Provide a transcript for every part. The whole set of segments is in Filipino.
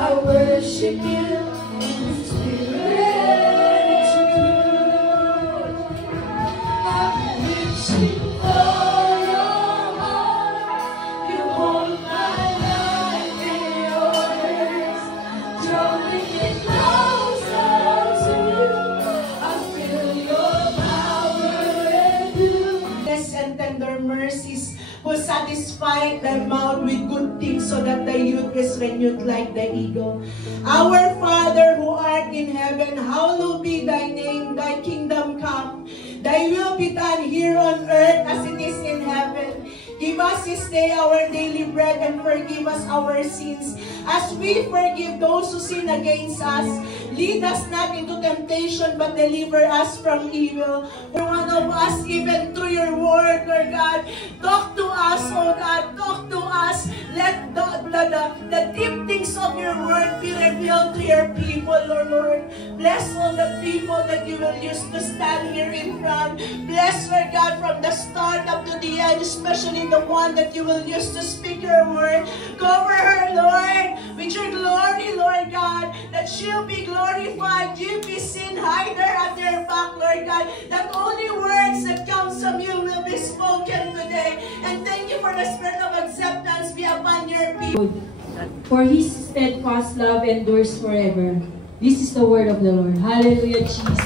I worship you in spirit and truth. I'm reaching for your heart. You hold my life in yours, drawing me closer to you. I feel your power and you. And tender mercies who satisfy their mouth with good things, so that the youth is renewed like the eagle. Our Father who art in heaven, hallowed be thy name. Thy kingdom come, thy will be done here on earth as it is in heaven. Give us this day our daily bread, and forgive us our sins as we forgive those who sin against us. Lead us not into temptation, but deliver us from evil. For one of us, even through your word, Lord God, talk to us, oh God, talk to us. Let the deep things of your word be revealed to your people, oh Lord. Bless all the people that you will use to stand here in front. Bless, Lord God, from the start up to the end, especially the one that you will use to speak your word. Cover her, Lord, with your glory, Lord God, that she'll be glorified, you be seen, hide her at their back, Lord God, that only words that comes from you will be spoken today. And thank you for the spirit of acceptance be upon your people. For his steadfast love endures forever. This is the word of the Lord. Hallelujah, Jesus.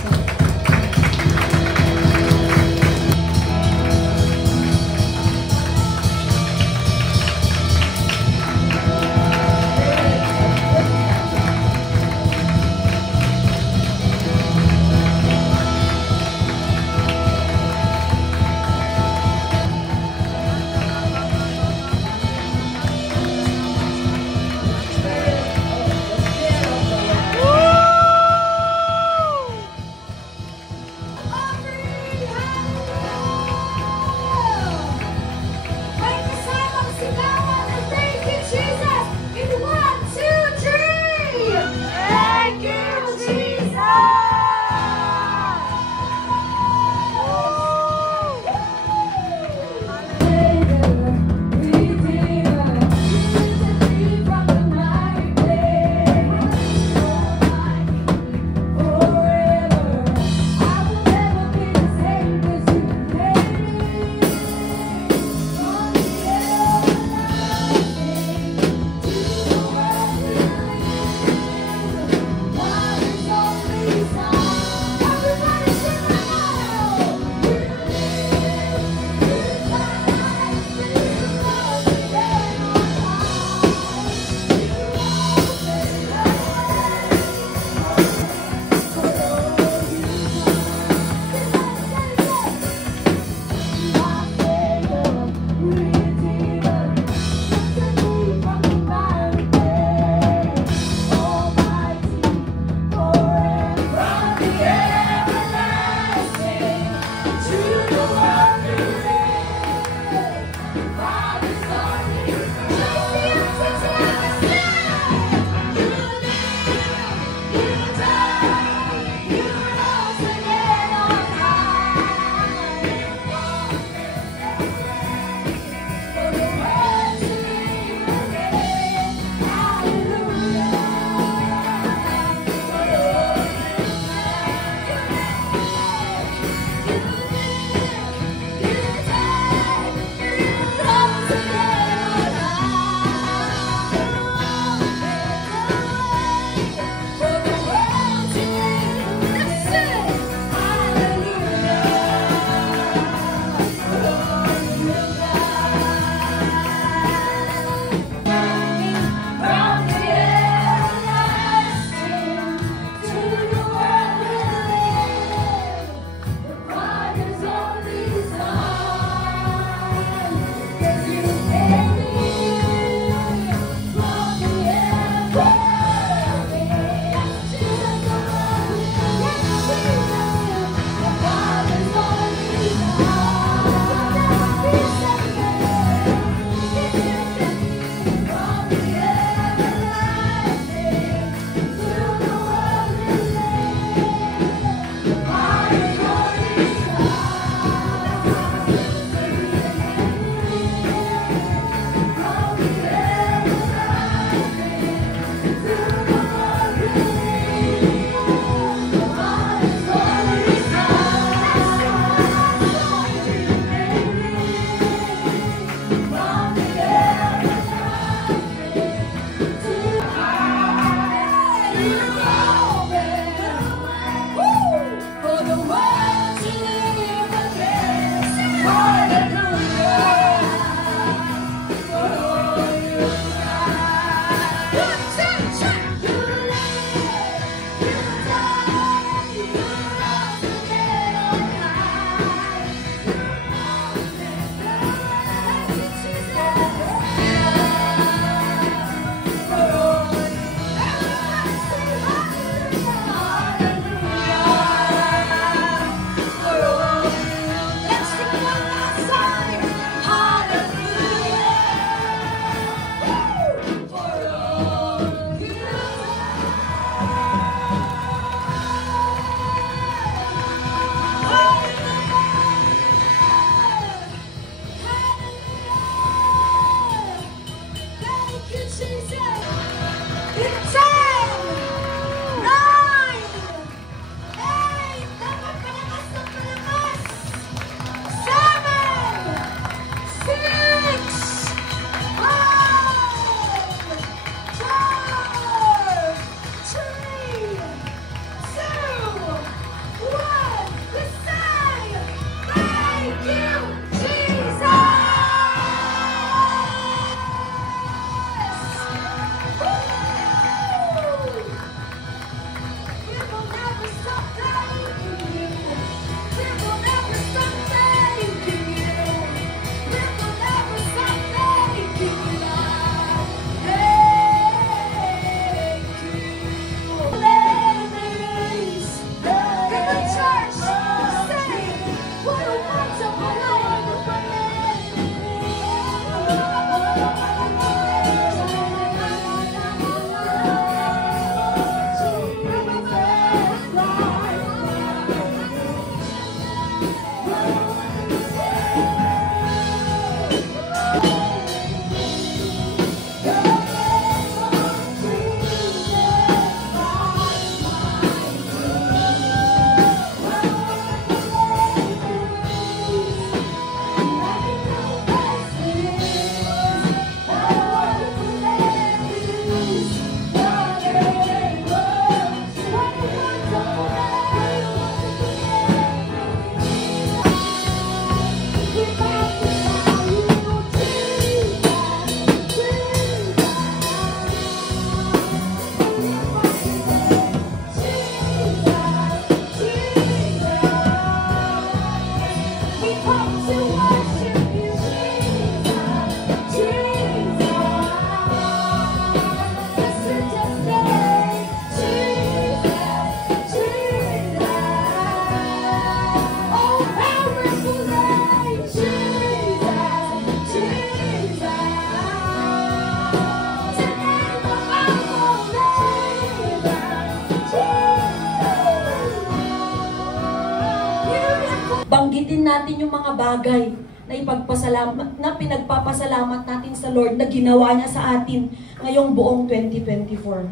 natin yung mga bagay na pinagpapasalamat natin sa Lord na ginawa niya sa atin ngayong buong 2024.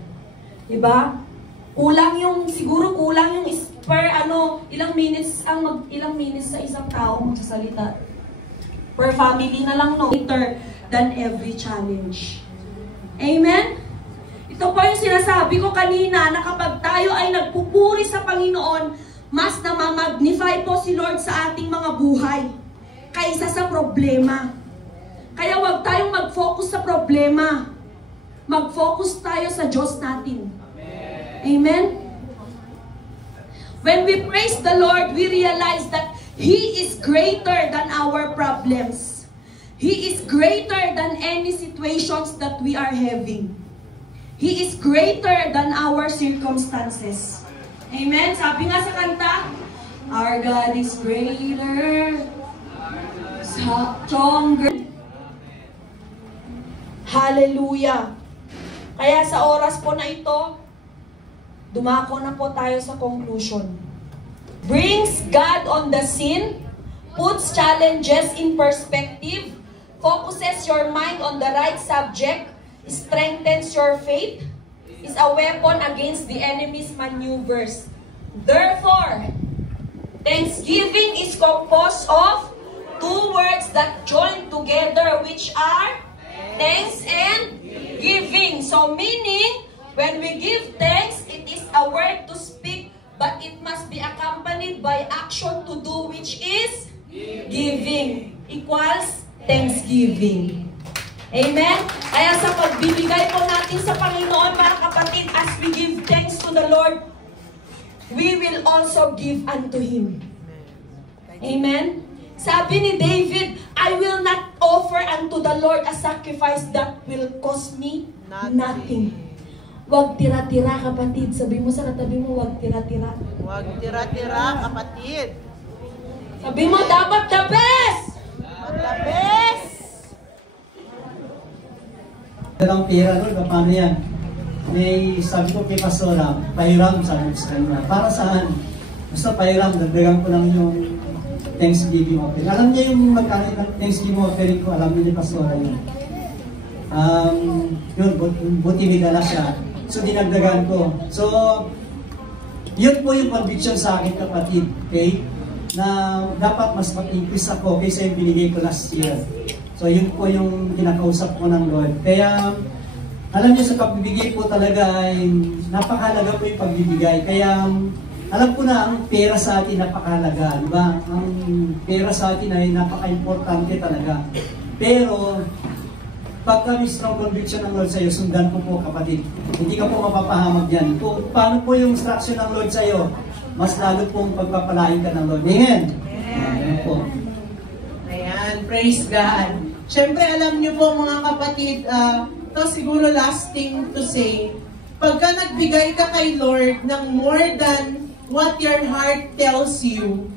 Diba? Siguro kulang yung ilang minutes sa isang tao magsasalita. Per family na lang, no? Greater than every challenge. Amen? Ito po yung sinasabi ko kanina na kapag tayo ay nagpupuri sa Panginoon, mas namamagnify po si Lord sa ating mga buhay kaysa sa problema. Kaya huwag tayong mag-focus sa problema. Mag-focus tayo sa Diyos natin. Amen? When we praise the Lord, we realize that He is greater than our problems. He is greater than any situations that we are having. He is greater than our circumstances. Amen? Sabi nga sa kanta, our God is greater, stronger. Hallelujah! Kaya sa oras po na ito, dumako na po tayo sa conclusion. Brings God on the scene, puts challenges in perspective, focuses your mind on the right subject, strengthens your faith, is a weapon against the enemy's maneuvers. Therefore, thanksgiving is composed of two words that join together, which are thanks and giving. So meaning, when we give thanks, it is a word to speak, but it must be accompanied by action to do, which is giving. Equals thanksgiving. Amen? Kaya sa pagbibigay po natin sa Panginoon, mga kapatid, as we give thanks to the Lord, we will also give unto Him. Amen? Sabi ni David, I will not offer unto the Lord a sacrifice that will cost me nothing. Huwag tira-tira, kapatid. Sabi mo sa katabi mo, huwag tira-tira. Huwag tira-tira, kapatid. Sabi mo, dapat the best! The best! Dalang pera doon, paano yan? May sabi ko kay Pastora, pahiram, sabi ko sa kanya. Para saan? Basta pahiram, dagdagan ko lang yung Thanksgiving offering. Alam niya yung magkano ng Thanksgiving offering ko, alam niya ni Pastora yun. Yun, buti nila siya. So, dinagdagan ko. So, yun po yung conviction sa akin, kapatid. Okay? Na dapat mas mag-increase ako kaysa yung binigay ko last year. So, yun po yung kinakausap ko ng Lord. Kaya, alam niyo sa pagbibigay po talaga ay napakahalaga po yung pagbibigay. Kaya, alam ko na ang pera sa atin napakahalaga. Diba? Ang pera sa atin ay napaka-importante talaga. Pero, pagka may strong conviction ng Lord sa iyo, sundan po po, kapatid. Hindi ka po mapapahamag yan. Kung paano po yung instruction ng Lord sa iyo, mas lalo pong pagpapalain ka ng Lord. Amen? Amen po. Ayan, praise God. Siyempre, alam niyo po mga kapatid, ito siguro last thing to say, pagka nagbigay ka kay Lord ng more than what your heart tells you,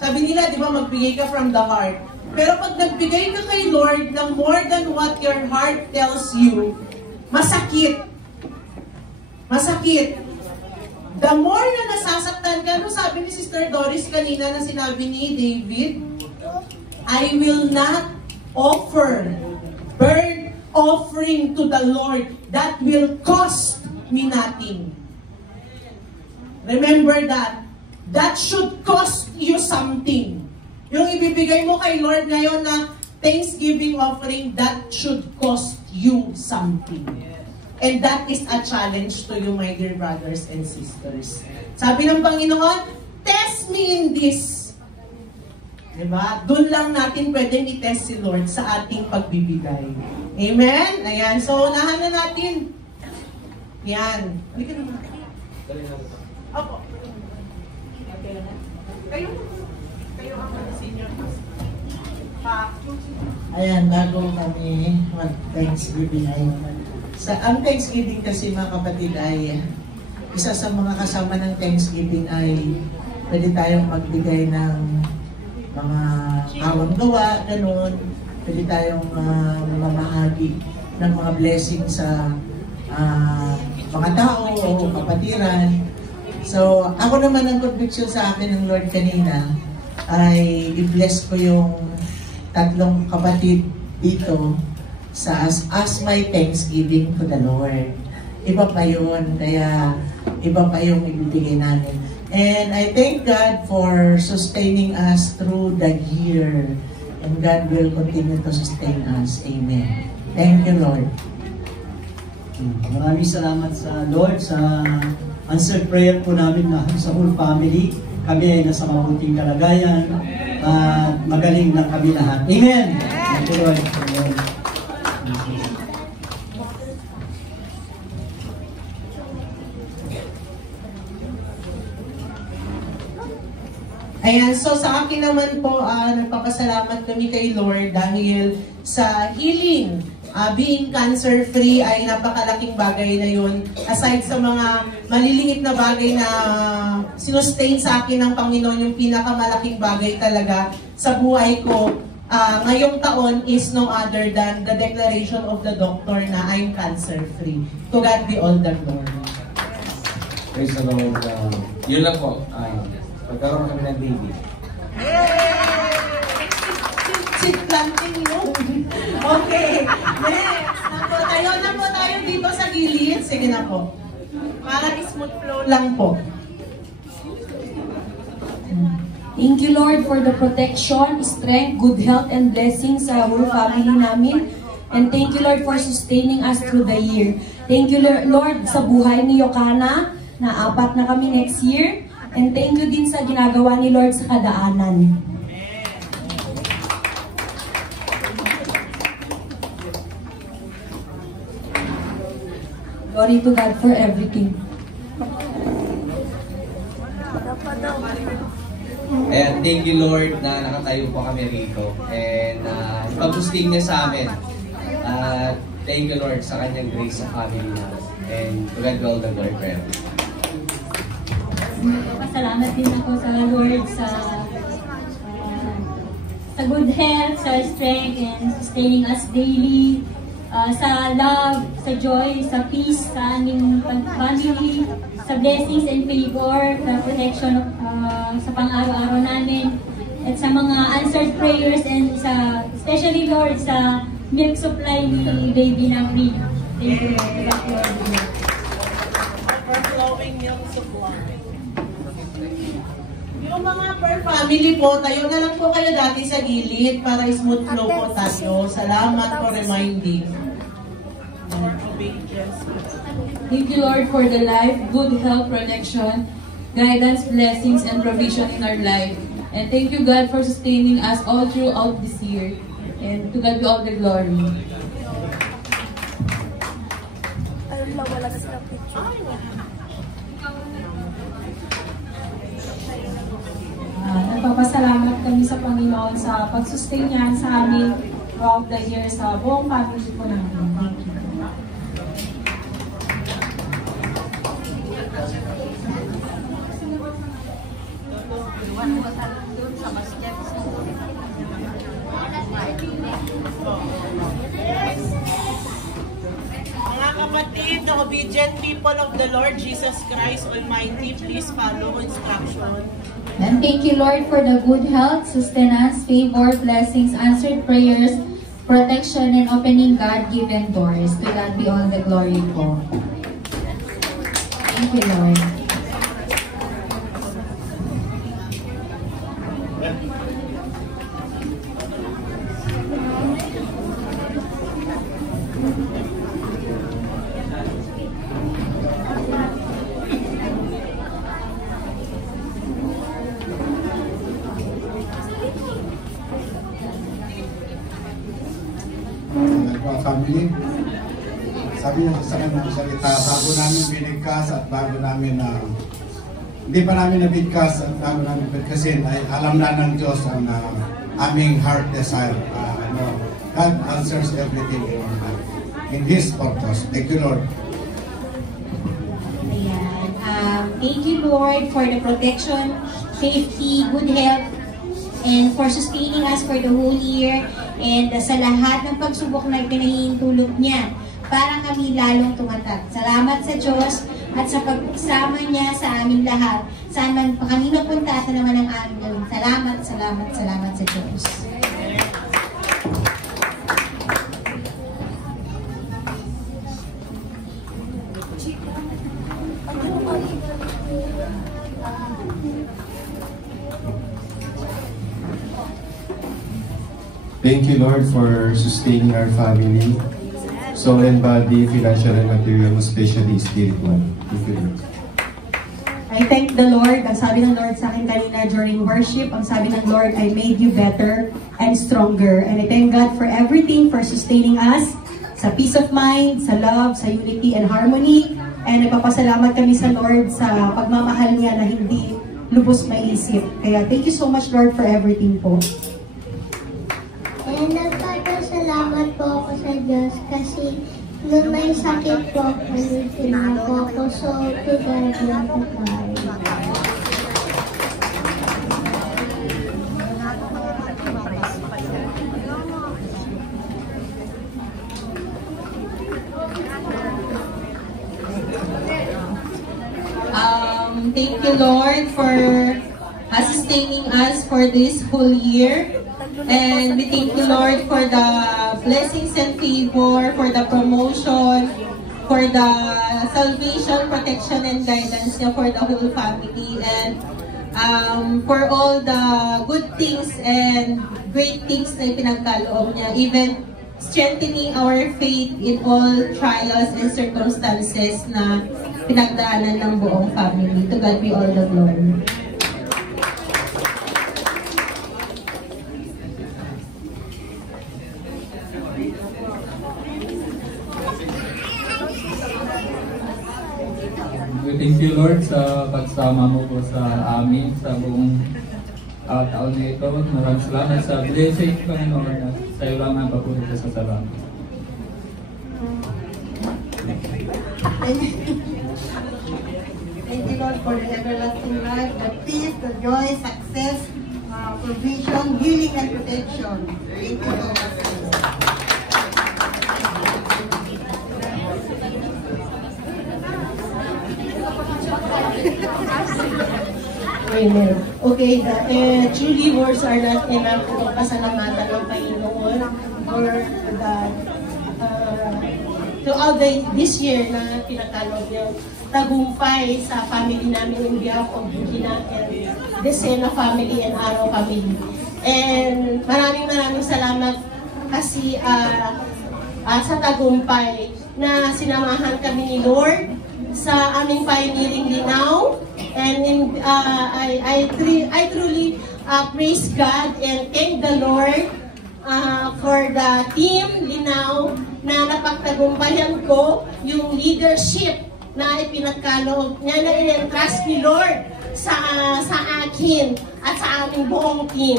sabi nila, di ba, magbigay ka from the heart. Pero pag nagbigay ka kay Lord ng more than what your heart tells you, masakit. Masakit. The more na nasasaktan ka, ano sabi ni Sister Doris kanina na sinabi ni David? I will not offer burnt offering to the Lord that will cost me nothing. Remember that. That should cost you something. Yung ibibigay mo kay Lord ngayon na Thanksgiving offering, that should cost you something. And that is a challenge to you, my dear brothers and sisters. Sabi ng Panginoon, test me in this. Diba? Doon lang natin pwedeng i-test si Lord sa ating pagbibigay. Amen? Ayan. So, unahan na natin. Yan. Halika naman. Opo. Kayo ang senior pastor. Ayan, bago kami mag-Thanksgiving ay ang Thanksgiving kasi mga kapatid ay isa sa mga kasama ng Thanksgiving ay pwede tayong magbigay ng mga awang gawa, gano'n. Pwede tayong mamahagi ng mga blessing sa mga tao o kapatiran. So, ako naman ang conviction sa akin ng Lord kanina, ay i-bless ko yung tatlong kapatid dito sa as my thanksgiving to the Lord. Iba pa yun, kaya iba pa yung ibibigay namin. And I thank God for sustaining us through the year. And God will continue to sustain us. Amen. Thank you, Lord. Maraming salamat sa Lord sa answered prayer po namin na sa whole family. Kami ay nasa mabuting kalagayan at magaling na kami lahat. Amen! Thank you, Lord. Ayan, so sa akin naman po, nagpapasalamat kami kay Lord dahil sa healing, being cancer-free ay napakalaking bagay na yun. Aside sa mga maliliit na bagay na sinustain sa akin ng Panginoon, yung pinakamalaking bagay talaga sa buhay ko ngayong taon is no other than the declaration of the doctor na I'm cancer-free. To God be all the glory. Praise the Lord. Yun lang po. Pagkaroon kami ng baby. Seed planting yun. Okay. Next. Na po tayo dito sa gilid. Sige na po. Para smooth flow lang po. Thank you, Lord, for the protection, strength, good health, and blessings sa whole family namin. And thank you, Lord, for sustaining us through the year. Thank you, Lord, sa buhay ni Yokana, na 4 na kami next year. And thank you din sa ginagawa ni Lord sa kadaanan. Glory to God for everything. And thank you, Lord, na nakatayo po kami rito. And pag-sustain niya sa amin. Thank you, Lord, sa kanyang grace sa family namin. And to God be all the glory for everything. Pasalamat din ako sa Lord sa good health, sa strength, and sustaining us daily, sa love, sa joy, sa peace, sa aming family, sa blessings and favor, sa protection sa pang-araw-araw namin, at sa mga answered prayers, and sa, especially Lord, sa milk supply ni baby na free. Thank you, Lord. Overflowing milk supply. Yung mga per family po, tayo na lang po kayo dati sa gilid para smooth flow po tayo. Salamat for reminding. Thank you, Lord, for the life, good health, protection, guidance, blessings, and provision in our life. And thank you, God, for sustaining us all throughout this year. And to God be all the glory. Nagpapasalamat kami sa Panginoon sa pag-sustain niya sa amin throughout the year sa buong family po namin. Thank you. Mga kapatid, the obedient people of the Lord Jesus Christ Almighty, please follow instruction. And thank you, Lord, for the good health, sustenance, favor, blessings, answered prayers, protection, and opening God-given doors. To God be all the glory po. Thank you, Lord. Family. Sabi niya sa akin ng salita, bago namin binigkas at bago namin hindi pa namin nabigkas at bago namin bigkasin ay alam na ng Diyos ang aming heart desire. God answers everything in our life, in His purpose. Thank you, Lord. Ayan. Thank you, Lord, for the protection, safety, good health, and for sustaining us for the whole year, and sa lahat ng pagsubok na pinahihintulot niya para kami lalong tumatak. Salamat sa Diyos at sa pagsama niya sa aming lahat. Saan man pa kami napunta, ito naman ang aming gawin. Salamat, salamat, salamat sa Diyos. Thank you, Lord, for sustaining our family, soul and body, financial and material, especially spiritual. Thank you, Lord. I thank the Lord. Ang sabi ng Lord sa akin kanina during worship, ang sabi ng Lord, I made you better and stronger. And I thank God for everything, for sustaining us sa peace of mind, sa love, sa unity and harmony. And nagpapasalamat kami sa Lord sa pagmamahal niya na hindi lubos maisip. Kaya thank you so much, Lord, for everything po. And nagpapasalamat po ako sa Diyos kasi nung may sakit po, nalitin po ako. So, to God lang po tayo. Thank you, Lord, for sustaining us for this whole year. And we thank you, Lord, for the blessings and favor, for the promotion, for the salvation, protection, and guidance niya for the whole family. And for all the good things and great things na pinagkaloob niya, even strengthening our faith in all trials and circumstances na pinagdaanan ng buong family. To God be all the glory. Thank you, Lord, sa pagsama mo po sa amin sa buong taon na ito. Maraming salamat sa blessing, Panginoon, at sa iyo lang ang papuri ko sa salamat. Thank you, Lord, for the everlasting life, the peace, the joy, success, provision, healing, and protection. Thank you so much. Amen. Okay, truly words are not enough to pasalamatan ng Panginoon for the throughout this year na pinakalog niya tagumpay sa family namin in behalf of Gina and Desena family and Araw family. And maraming salamat kasi sa tagumpay na sinamahan kami ni Lord sa aming pioneering Linaw. And I truly praise God and thank the Lord for the team Linaw na napagtagumpayan ko yung leadership na ipinagkaloob niya na in-entrust ni Lord sa akin at sa aming buong team.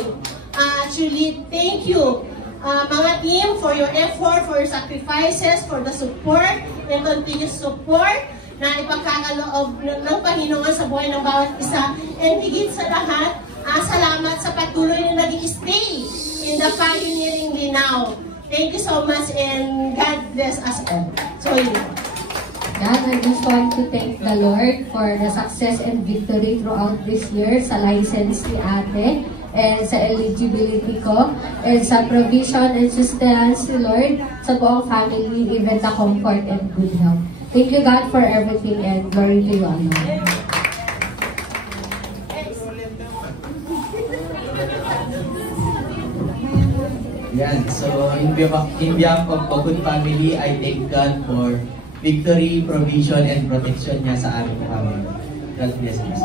Actually, thank you mga team for your effort, for your sacrifices, for the support and continuous support na ipagkakaloob ng Panginoon sa buhay ng bawat isa. And higit sa lahat, salamat sa patuloy na nag-i-stay in the pioneering Linaw. Thank you so much and God bless us all. So, God, I just want to thank the Lord for the success and victory throughout this year sa license ni ate and sa eligibility ko and sa provision and sustenance ni Lord sa buong family, even the comfort and good health. Thank you, God, for everything and glory to you, Lord. Yan, so in behalf of Pagod family, I thank God for victory, provision, and protection niya sa aming family. God bless us.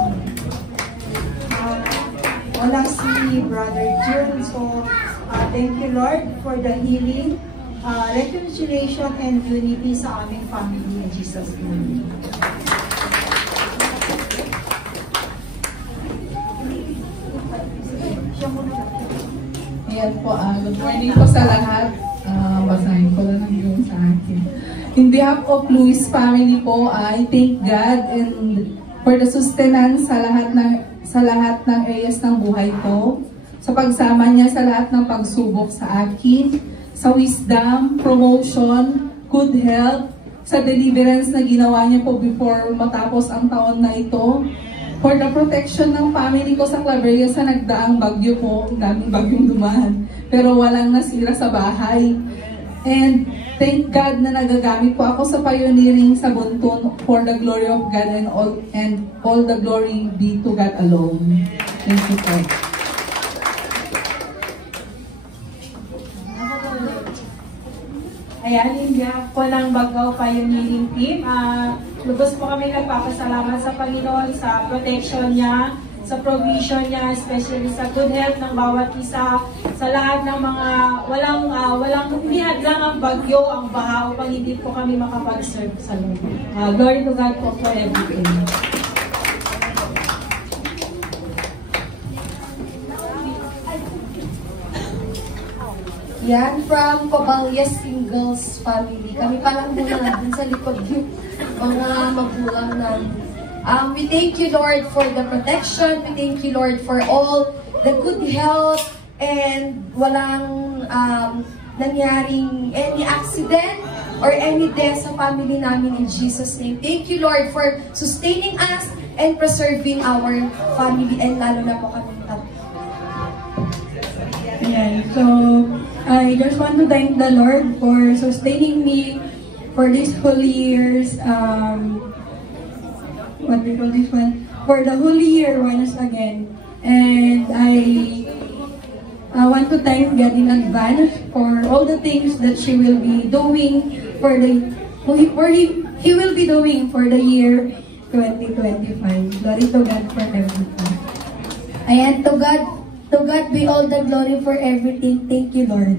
Walang si Brother June, so thank you, Lord, for the healing, reconciliation, and unity sa aming family in Jesus' name. Ayan po, good morning po sa lahat. Basahin ko lang yung sa akin. In behalf of Luis family po, I thank God and for the sustenance sa lahat ng areas ng buhay ko, sa pagsama niya sa lahat ng pagsubok sa akin, sa wisdom, promotion, good health, sa deliverance na ginawa niya po before matapos ang taon na ito. For the protection ng family ko sa Claveria sa nagdaang bagyo po, daming bagyong dumaan, pero walang nasira sa bahay. And thank God na nagagamit po ako sa pioneering sa Buntun for the glory of God, and all the glory be to God alone. Thank you po. Ayan, hindi po ng Bagaw Pioneering Team. Lubos po kami nagpapasalamat sa Panginoon sa protection niya, sa provision niya, especially sa good health ng bawat isa, sa lahat ng mga walang hindi hadlang ang bagyo, ang baha, upang hindi po kami makapag-serve sa Lord. Glory to God po for everything. Yan, from Caballes Singles Family. Kami pa lang muna natin sa likod yung mga magulang namin. We thank you, Lord, for the protection. We thank you, Lord, for all the good health and walang nangyaring any accident or any death sa family namin in Jesus' name. Thank you, Lord, for sustaining us and preserving our family, and lalo na po kami. Ayan, so I just want to thank the Lord for sustaining me for these holy years. What we call this one? For the holy year once again. And I want to thank God in advance for all the things that she will be doing for the He will be doing for the year 2025. Glory to God for everything. Ayan, to God be all the glory for everything. Thank you, Lord.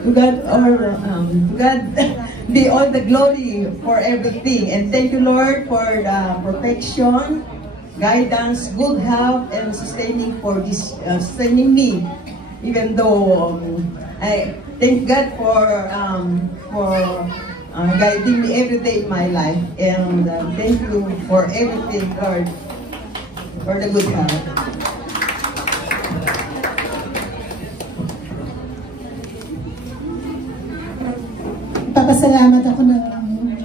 To God be all the glory for everything. And thank you, Lord, for the protection, guidance, good health, and sustaining me. Even though I thank God for guiding me every day in my life. And thank you for everything, Lord, for the good health. Papasalamat ako ng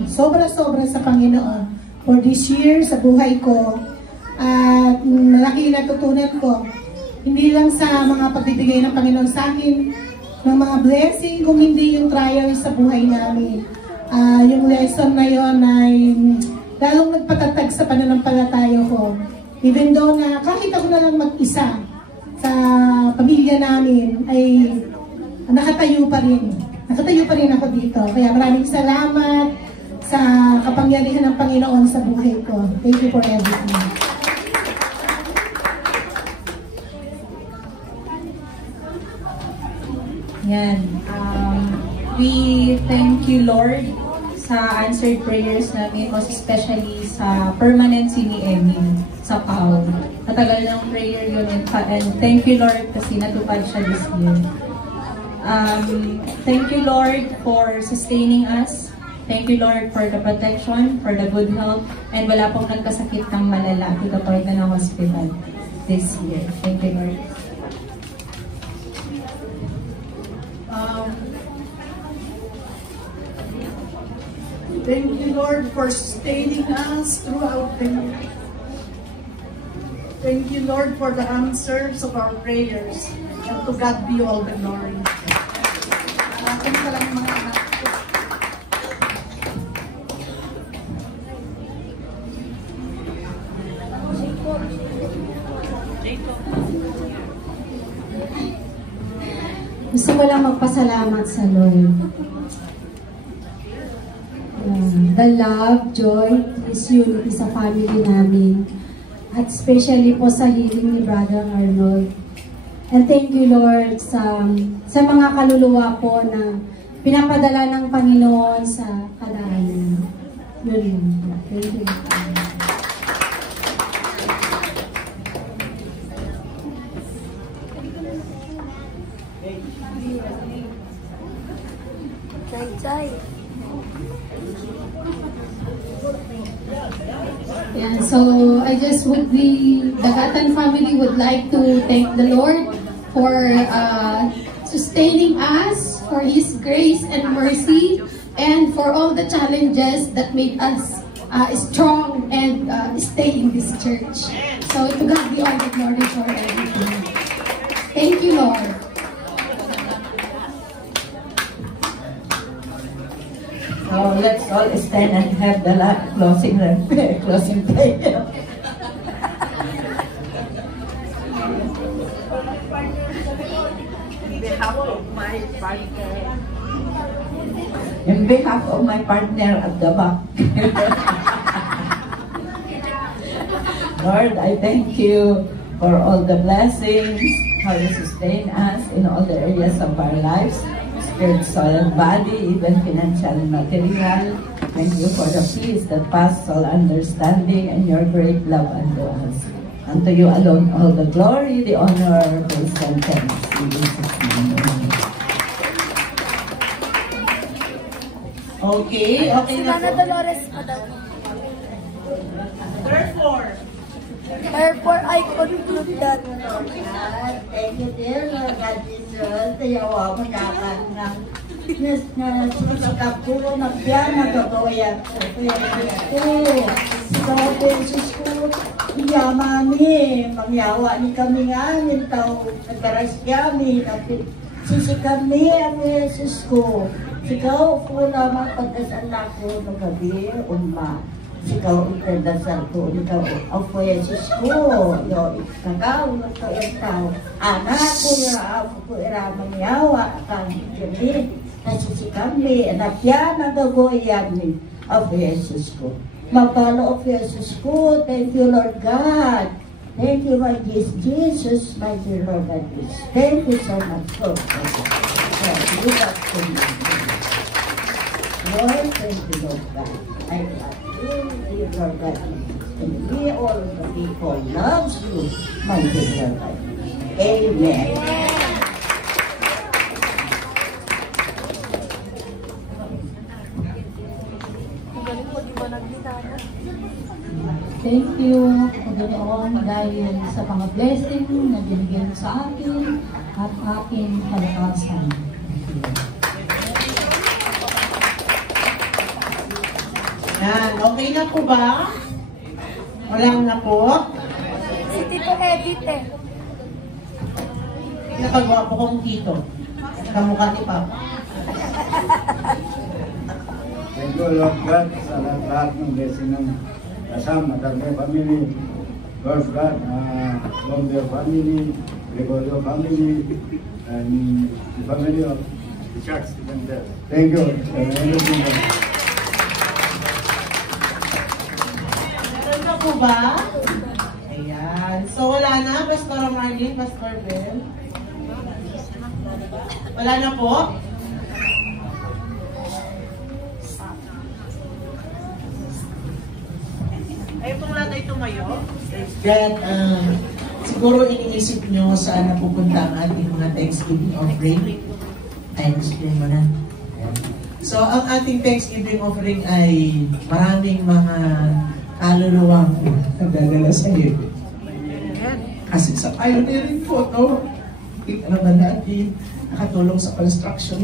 sobra-sobra sa Panginoon for this year sa buhay ko. At malaki natutunan ko, hindi lang sa mga pagbibigay ng Panginoon sa akin, ng mga blessing, kung hindi yung trials sa buhay namin. Yung lesson na yon ay lalong nagpatatag sa pananampalataya ko. Even though na kahit ako na lang mag-isa sa pamilya namin, ay nakatayo pa rin. Nakatayo pa rin ako dito. Kaya maraming salamat sa kapangyarihan ng Panginoon sa buhay ko. Thank you for everything. Yan. We thank you, Lord, sa answered prayers namin, most especially sa permanency ni Emmy sa PAO. Matagal ng prayer yun, and thank you, Lord, kasi natupad siya this year. Thank you, Lord, for sustaining us. Thank you, Lord, for the protection, for the good health, and wala pong nagkasakit ng malala to the point na ng hospital this year. Thank you, Lord. Thank you, Lord, for sustaining us throughout the year. Thank you, Lord, for the answers of our prayers. And to God be all the glory. Akin ka lang mga anak ko. Gusto ko lang magpasalamat sa Lord. The love, joy, peace, unity sa family namin. At especially po sa healing ni Brother Arnold. And thank you, Lord, sa mga kaluluwa po na pinapadala ng Panginoon sa kadaanan. Yun. Thank you. Joy. Yeah, so I just would the Dagatan family would like to thank the Lord for sustaining us, for His grace and mercy, and for all the challenges that made us strong and stay in this church. So to God be all the glory for everything. Thank you, Lord. So let's all stand and have the closing prayer. In behalf of my partner at the back, Lord, I thank you for all the blessings, how you sustain us in all the areas of our lives. Spirit, soul, and body, even financial and material. Thank you for the peace that passes all understanding and your great love unto us. Unto you alone all the glory, the honor, praise, and thanks. In Jesus' name, amen. Okay na po. Dolores po daw. Therefore, I conclude that. Thank you, dear Lord God Jesus. Tayawa mo naman ng nasikap ko, nagbiyan, nagagawayan ko. Ikaw, Jesus ko, iya mami, mangyawa ni kami nga, yung tao, nagkaras kami, sisi kami, ang Jesus ko. Ikaw po lamang pagdasal ko ng gabi, umma. Ikaw ipagdasal ko, ikaw ang po Jesus ko. Ikaw, ito yung tao. Anak ko, ako po iramang yawa, kang kami, nasisi kami, anak yan, nagagoyan ni ang po Jesus ko. Mapalo ang Jesus ko, thank you Lord God. Thank you my Jesus, my dear Lord God. Thank you so much for Lord, thank you Lord God. I love you, dear Lord God. And we all the people loves you, my dear Lord God. Amen. Thank you, Panginoon, dahil sa mga blessing na binigyan sa akin at aking kalakasan. Yan, okay na po ba? Walang na po? Si Tito Edith eh. Nakagwapo kong tito. Kamukha ni Papa. Thank you, Lord God, sa lahat ng blessing ng kasama, Tagay family, Lord God, Lomber family, Gregorio family, and the family of the church. Thank you. Meron na po ba? Ayan. So wala na, Pastor Marlene, Pastor Bel? Wala na po? Ayaw pong lahat ay tumayo? That, siguro iniisip nyo saan napupunta ang ating mga Thanksgiving offering. Thanksgiving mo na. So, ang ating Thanksgiving offering ay maraming mga kaluluwang nagdadala sa iyo. Kasi sa pioneering photo, kita naman natin, nakatulong sa construction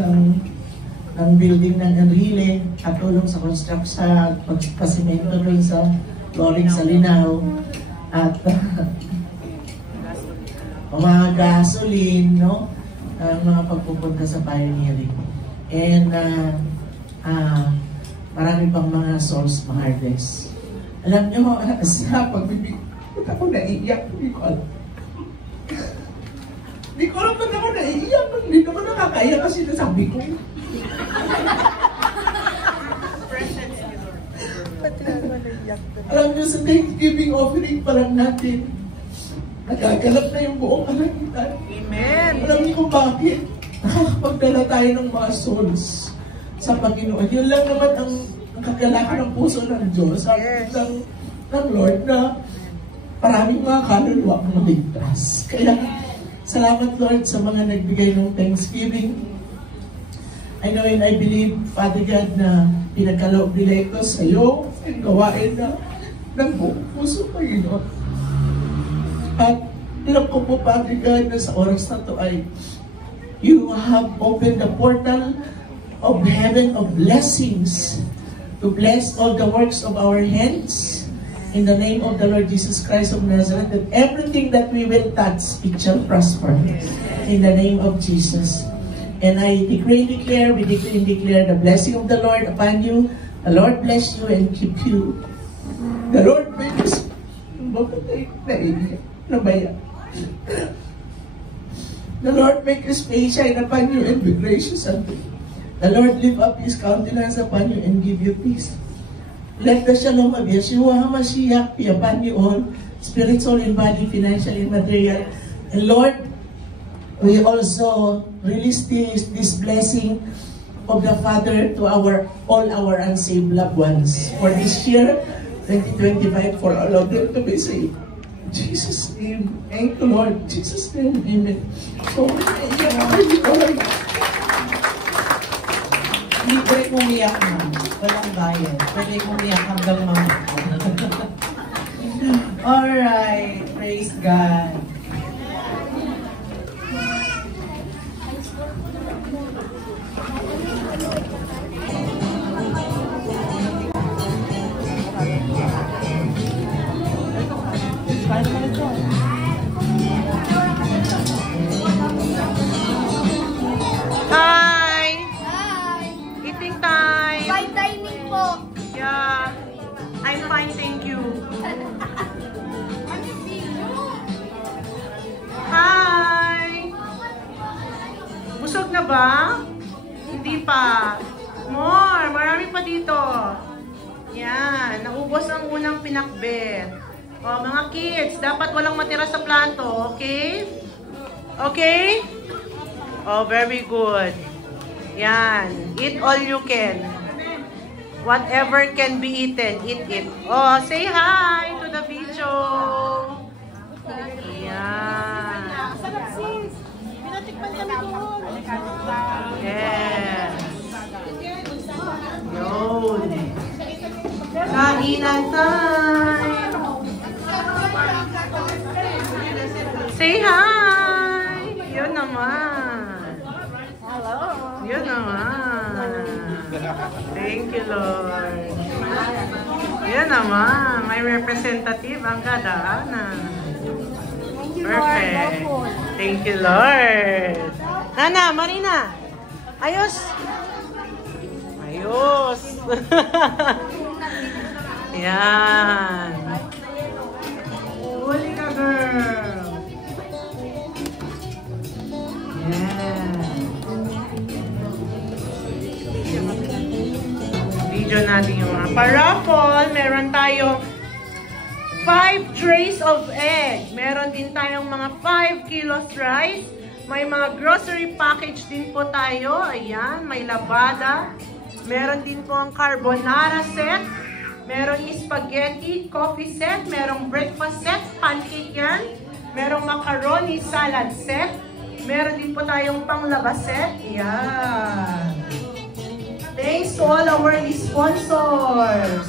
ng building ng Enrile, nakatulong sa construction sa pagpasimento doon sa flooring sa Linaw, at mga gasoline, no? Mga pagpupunta sa pioneering. And marami pang mga source ma-harvest. Alam nyo, sa pagbibig, ako naiiyak, hindi ko alam. Hindi ko alam ba't ako naiiyak, hindi naman nakakaiyak kasi nasabi ko. Alam nyo, sa Thanksgiving offering pa lang natin, nagagalap na yung buong kalangitan. Amen! Alam niyo kung bakit? Nakakapagdala tayo ng mga souls sa Panginoon. Yun lang naman ang kagalakan ng puso ng Diyos. Yes. Ng Lord na maraming mga kaluluwa ang maligtas. Kaya, salamat Lord sa mga nagbigay ng Thanksgiving. I know and I believe, Father God, na pinagkaloob nila ito sa iyo, gawain na ng buong puso, Panginoon. At alam ko po, Father God, na sa oras na ito ay you have opened the portal of heaven of blessings to bless all the works of our hands in the name of the Lord Jesus Christ of Nazareth, that everything that we will touch, it shall prosper in the name of Jesus. And I decree and declare, we decree and declare the blessing of the Lord upon you. The Lord bless you and keep you. The Lord make us the Lord make His face shine upon you and be gracious unto you. The Lord lift up His countenance upon you and give you peace. Let the shalom of Yeshua HaMashiach be upon you all, spirit, soul, and body, financial and material. And Lord, we also release this blessing of the Father to all our unsaved loved ones for this year, 2025, for all of them to be saved. In Jesus' name, thank you, Lord. In Jesus' name, amen. So, libre umiyak na. Walang bayad. Pwede umiyak hanggang mamaya. Alright, praise God. Hi! Hi! Eating time! Fine dining po! Yeah! I'm fine, thank you! Hi! Busog na ba? Hindi pa. More! Marami pa dito. Yan. Naubos ang unang pinakbet. O, mga kids, dapat walang matira sa plato. Okay? Okay? Oh, very good. Yan. Eat all you can. Whatever can be eaten, eat it. Oh, say hi to the video. Yan. Yes. Yun. Kainan time. Say hi. Yun naman. Hello. Yun naman. Thank you, Lord. Yun naman. May representative ang kadaanan. Perfect. Thank you, Lord. Nana, Marina. Ayos. Ayos. Yan. Huli ka, girl. Yan. Video natin yung mga paraffle. Meron tayong 5 trays of egg. Meron din tayong mga 5 kilos rice. May mga grocery package din po tayo. Ayan, may labada. Meron din po ang carbonara set. Merong spaghetti, coffee set. Merong breakfast set, pancake yan. Merong macaroni salad set. Meron din po tayong panglabas set. Ayan. Thanks to all our sponsors.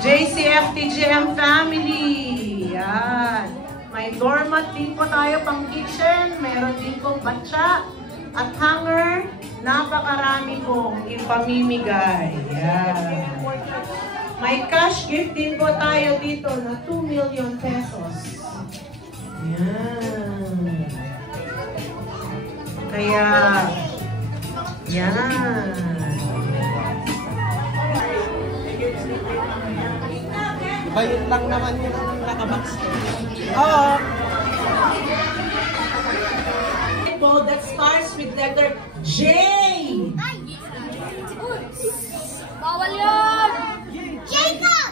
JCFTGM family. Yan. May doormat din po tayo pang kitchen. Meron din pong batsa at hanger. Napakarami pong ipamimigay. Yan. May cash gift din po tayo dito na 2 million pesos. Yan. Kaya, yan. Bayot lang naman yung nakabox. Oo. That starts with letter J. Bawal yun! Jacob!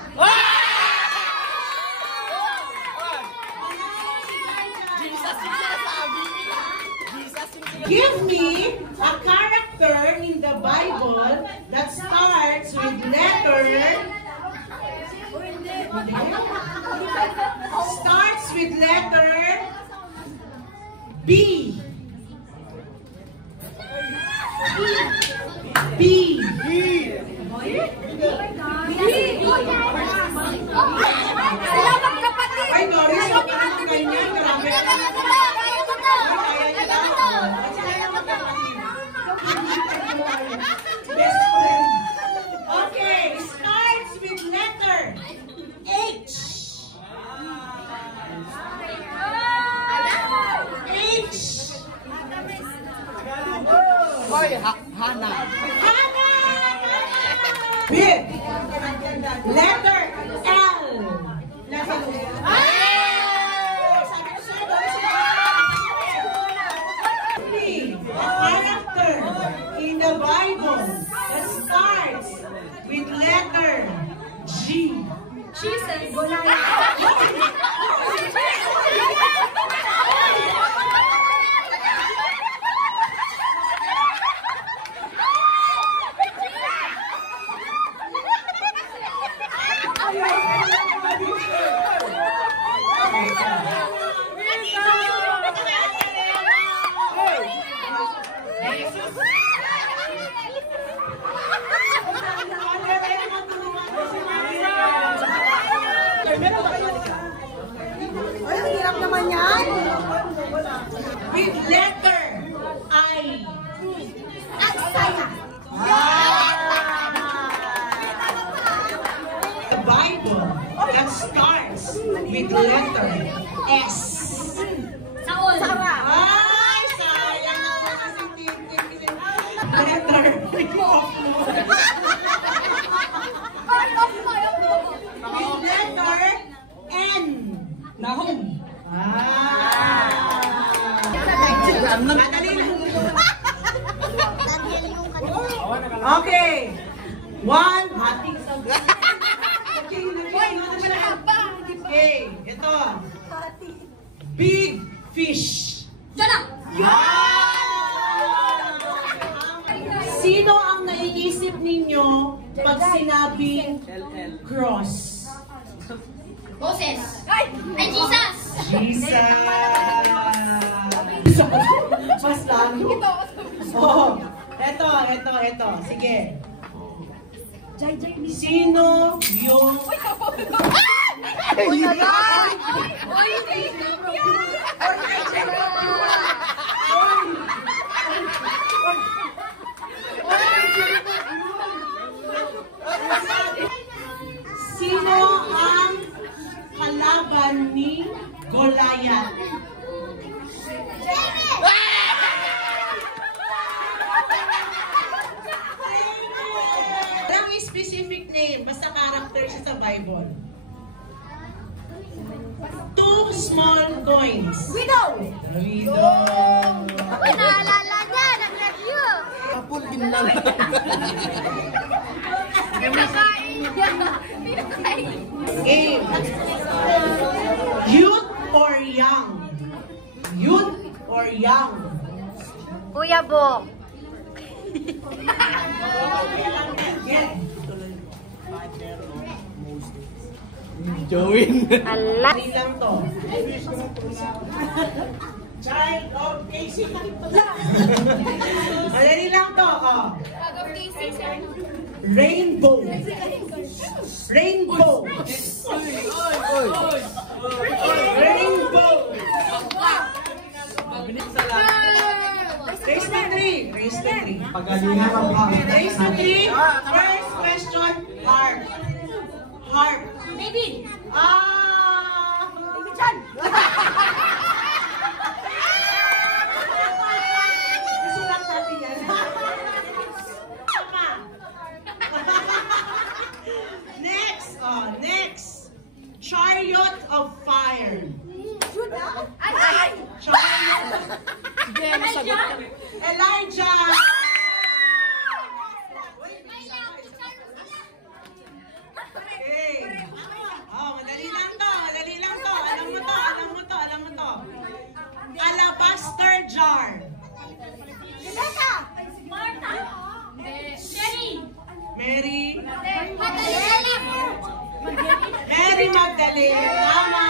Give me a character in the Bible that starts with letter B. B. Hana. Big. Letter L. Character in the Bible that starts with letter G. Jesus. With letter I. The Bible that starts with letter S. Saul. Ay, sayang naman kasi thinking. Letter with letter N. Nahum. Okay. One. Okay, ito. Big fish. Sino ang naiisip ninyo pag sinabing cross? Moses. Ay, Jesus. Jesus. Mas lalo. Oh, ito. Sige. Sino yung... Sino ang kalaban ni Goliath? Walang specific name, basta character siya sa Bible. 2 small coins. Widow. Ako naalala niya, nag-review. Kapul din lang. Game. Youth or young? Youth or young? Kuya Bo. Join. Allah. Hindi lang to. Child of Casey. Madali lang to. Oh. Rainbow. Rainbow. Rainbow. Raise to 3. Raise to 3. Raise to 3. First question, harp. Harp. Maybe. Chan. Isulat natin yan. Next. Chariot of Fire. Elijah. Okay. Oh, madali lang to. Alam mo to. Alabaster jar. Martha. Mary. Magdalene. Mary Magdalene. Tama.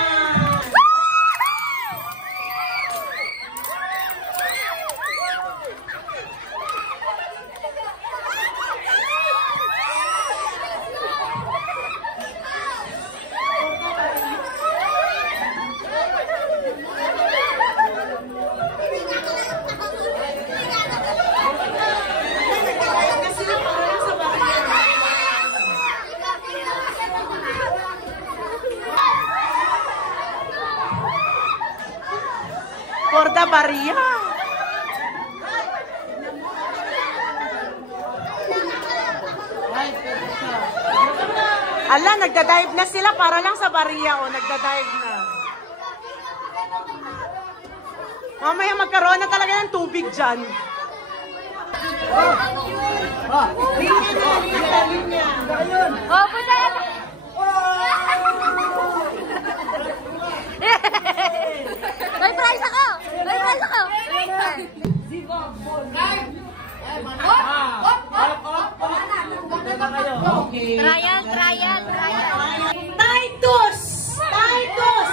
Corda Barria. Ala, nagda-dive na sila para lang sa bariya, o. Nagda-dive na. Mamaya magkaroon na talaga ng tubig dyan. Linya. Oh, punta yan. May prize ako! May prize ako! Trial, trial, trial. Titus! Titus!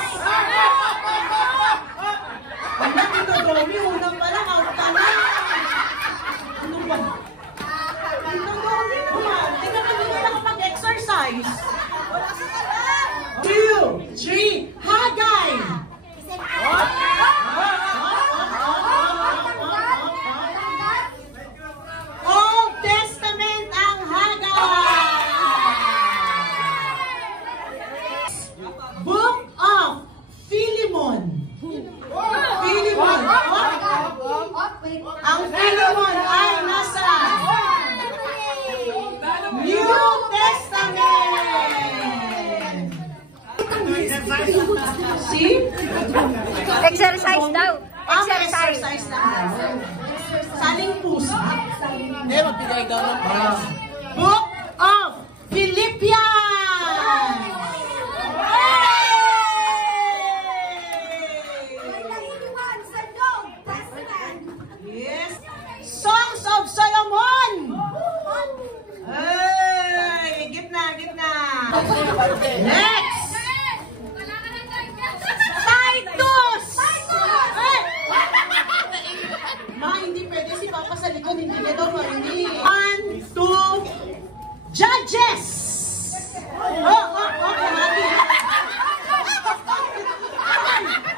Ano dito, Domi? Unang pa lang, out ka na. Ano ba? Dito, Domi naman. Tingnan mo, hindi na kapag-exercise. 2, 3, Hagay! Old Testament ang Hagay! Book of Philemon. Philemon. Ang Philemon ay nasa New Testament. See? Exercise daw. Exercise na. Saling puso. Magbigay daw ng prize. Book of Philippians. Yes. Songs of Solomon. Hey, gitna. Next. Titus. Ma, hindi pwede si Papa sa likod. Hindi niya daw marinig. 1, 2, Judges.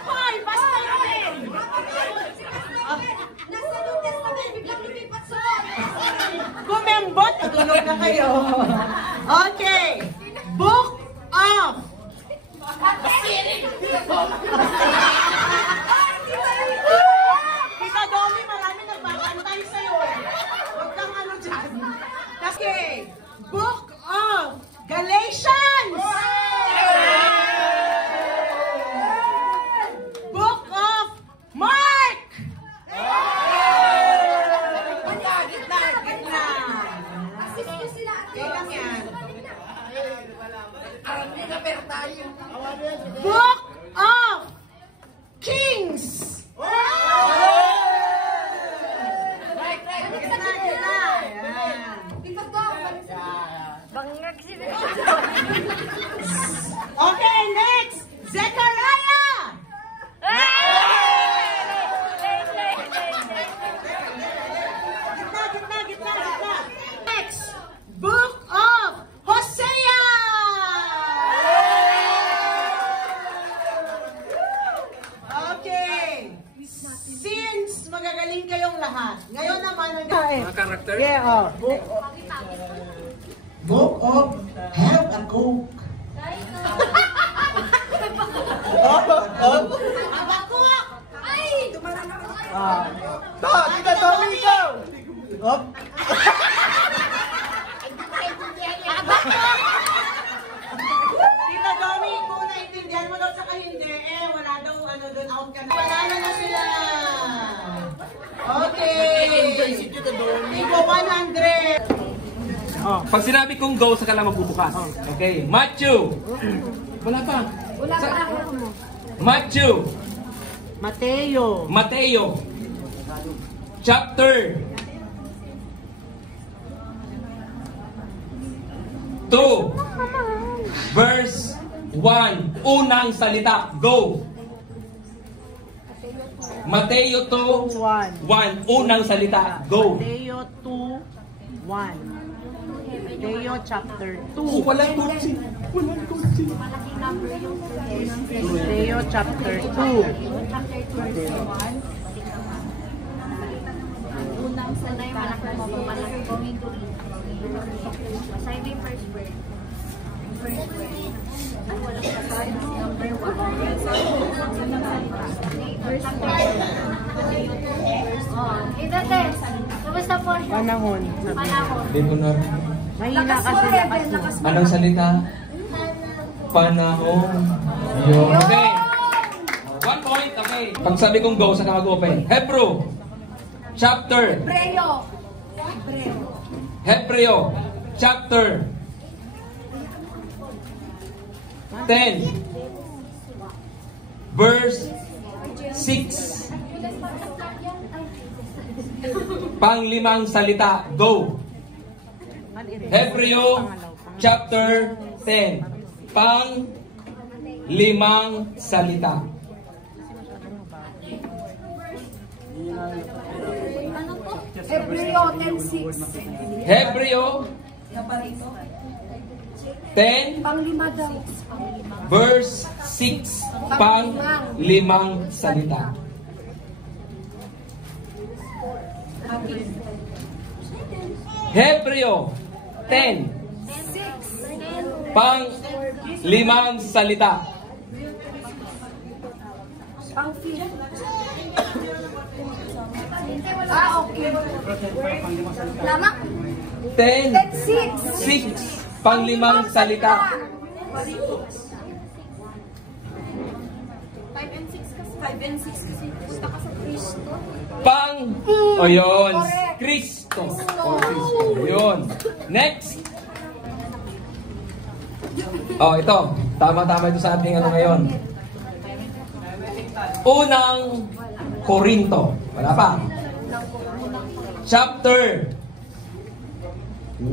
Hoy, basta rin. Kumembot, tulog na kayo. Okay. Book of Tita Domi, marami nagbabantay sa'yo. Huwag kang ano dyan. Okay. Book of Galatians. Book of Mark. Gitna. Kailang yan. Book of Kings. Okay, next. Zechariah. Gitna. Next. Book of Hosea. Okay. Since magagaling kayong lahat, ngayon naman ang Mga karakter? Yeah, oh. Book of Have a Coke. Abakuk. Tita Domi, ikaw! Tita Domi, kung naiintindihan mo daw saka hindi, wala daw ano doon, out ka na. Wala na sila. Okay. Tigo 100. Pag sinabi kong go, saka lang magbubukas. Okay. Matthew. Wala pa. Matthew. Mateo. Chapter 2. Verse 1. Unang salita. Go. Mateo 2. 1. Unang salita. Go. Mateo 2, 1. Mateo chapter 2. Walang kotse. Mateo chapter 2. Unang sanay malaki mo malaki going to eat. Basahin mo yung first word. First word. Ay, walang basahin. Number 1. Verse 4. Idate. Kamusta po siya? Panahon. Hindi mo na. Mahina kasi lakas mo. Anong salita? panahon. Yun. Okay. 1 point. Okay. Pag sabi kong go, saan ka mag-open? Hebrew. Chapter. Hebreo. Chapter 10. Verse 6. Panglimang salita. Go. Hebreo chapter 10. Panglimang salita. Hebreo 10:6. Hebreo 10 verse 6. Panglimang salita. Hebreo 10 panglimang salita. Okay. Lama? 10:6 panglimang salita. 5 and 6 kasi gusto ka sa Kristo. O yun, Kristo. Yun. Next. Ito. Tama-tama ito sa ating ano ngayon. Unang Korinto. Wala pa. Chapter 1.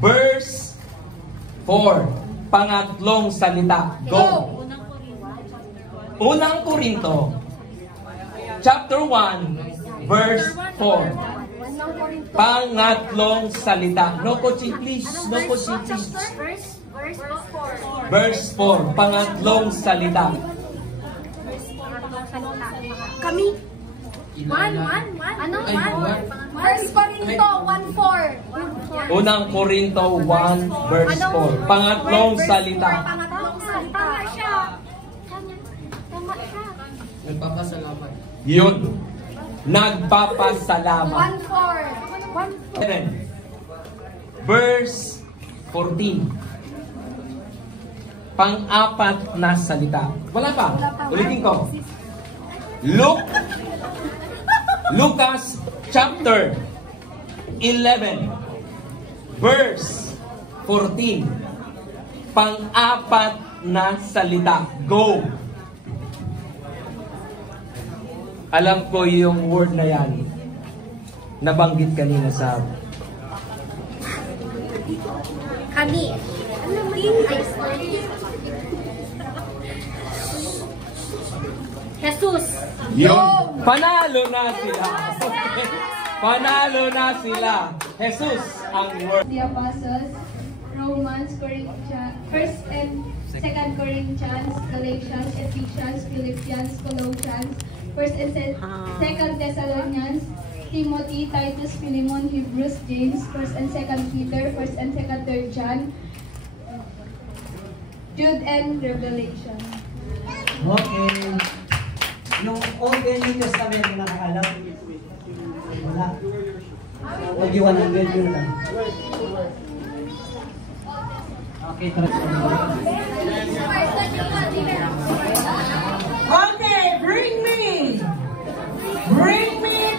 Verse 4. Pangatlong salita. Go. Unang Korinto. Chapter 1. Verse 4. Pangatlong salita. No coaching please. No coaching please. Verse 4. Pangatlong salita. Kami. 1. Ano? 1 Korinto 1:4. Unang Korinto 1 verse 4. Pangatlong salita. Pangatlong salita. Tama siya. Nagpapasalamat. Yun. Nagpapasalamat. 1:4. Verse 14. Pang-apat na salita. Wala pa. Ulitin ko. Lucas chapter 11 verse 14. Pang-apat na salita. Go. Alam ko yung word na yan. Nabanggit kanina sa Kami. Jesus. Yun. Panalo na sila. Panalo na sila. Jesus ang word. The Apostles, Romans, Corinthians, 1st and 2nd Corinthians, Galatians, Ephesians, Philippians, Colossians, 1st and 2nd Thessalonians, Timothy, Titus, Philemon, Hebrews, James, 1st and 2nd Peter, 1st and 2nd 3rd John, Jude, and Revelation. Okay. Yung Old and New Testament na nakaalam, wala. Huwag yung 100 yun lang. Okay, Okay, bring me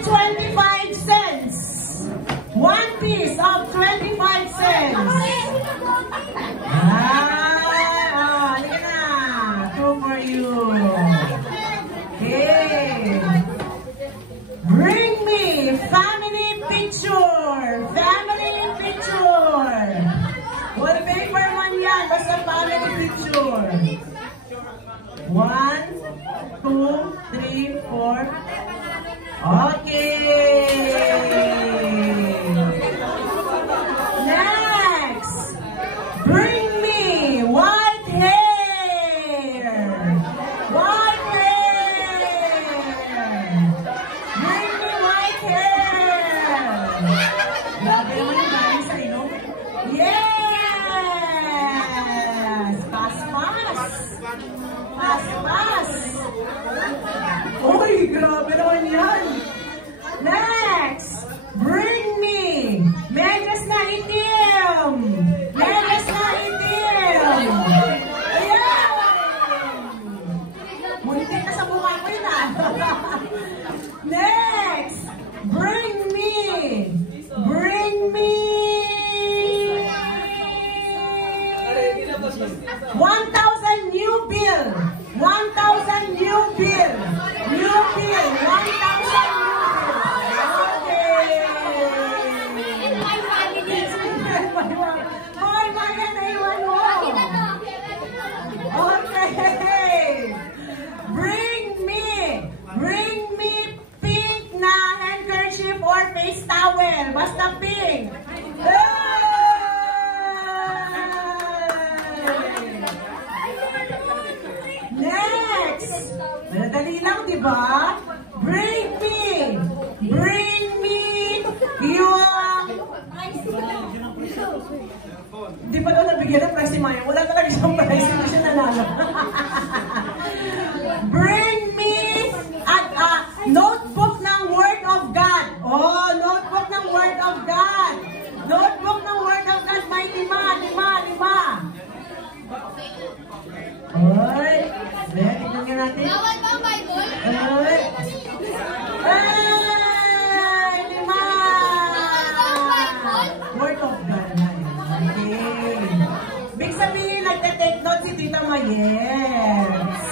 25 cents. One piece of 25 cents. Halika na. Two for you. Okay. Bring me family picture. Family picture. Wallpaper man yan. Basta family picture. 1, 2, 3, 4. Okay. Next. Bring me white hair. White hair. Bring me white hair. Grabe naman yung galing sa inom. Yes! Pas-pas! Pas-pas! Uy, grabe naman yan! Next! Bring me! Medyas na itim! Medyas na itim! towel. Basta pink. Next. Madali lang, di ba? Bring me yung... Di pa daw nabigyan ng prize si Maya. Wala talaga siyang prize. Hindi siya nanalo. Bring me notebook ng Word of God. Oh, notebook ng Word of God. Notebook ng Word of God. May lima. Oy. Tignan nga natin. Bawal ba ang Bible? Oy. Ay, lima. Word of God. Okay. Big sabihin, nagte-take note si Tita Mayers.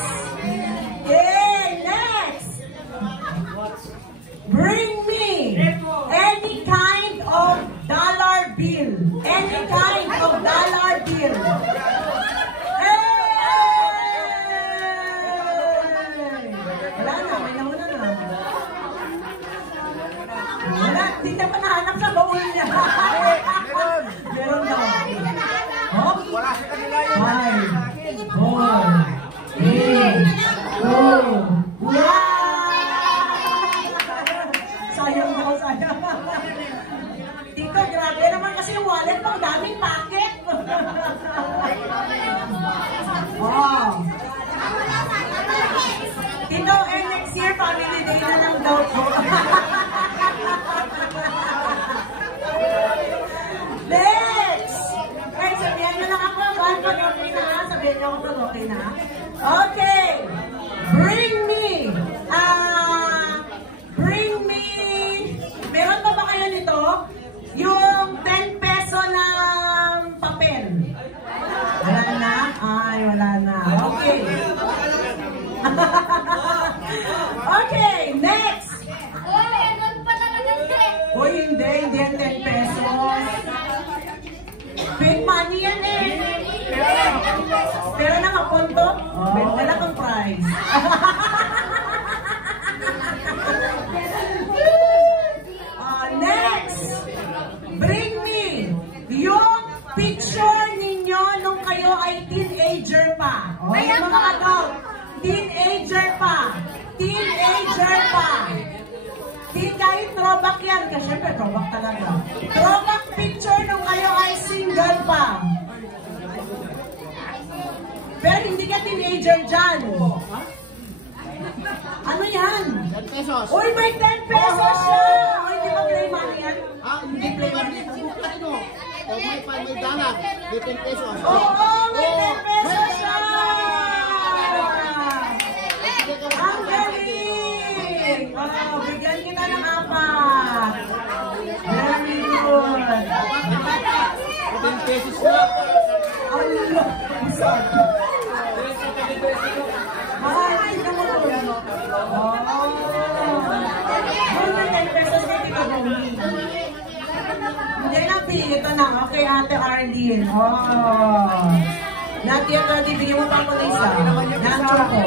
Okay, next. Bring me any kind of dollar bill. Any kind of dollar bill. Wala na, may nauna na. Wala, hindi na pa nahanap sa baul niya. Meron daw. Oh? Wala sa kanila yun. 5, 4, 3, 2, 1. Sayang daw, sayang. Tito, grabe naman kasi yung wallet mo. Daming packet. Wow. Tito, next year, family day na lang daw po. Next! Okay, sabihan nyo lang ako. Pag okay na, sabihan nyo ako pag okay na. Okay! Bring me, meron pa ba kayo nito? Yung 10 peso ng papel. Wala na? Ay, wala na. Okay. Okay, next! Uy, hindi yan 10 pesos. Fake money yan eh. Pero nakapunto, wala kang prize. Next! Bring me yung picture ninyo nung kayo ay teenager pa. O, yung mga adult. Teenager pa. Kahit throwback yan. Kasi syempre, throwback talaga. Throwback picture nung kayo ay single pa. Pero hindi ka teenager dyan. Ano yan? 10 pesos. Uy, may 10 pesos siya! Uy, hindi ba play money yan? Hindi play money. Kung may dalang, may 10 pesos. Oo, may 10 pesos siya! Ang galing! Oh, bigyan kita ng 4. Very good. 10 pesos na. Ano? Ay, tingnan mo to. Oh. May 10 pesos na ito. Hindi na, ito na. Okay, Ate Arlene. Oh. Not yet ready. Bigyan mo pa ako ng isa. Ng choco.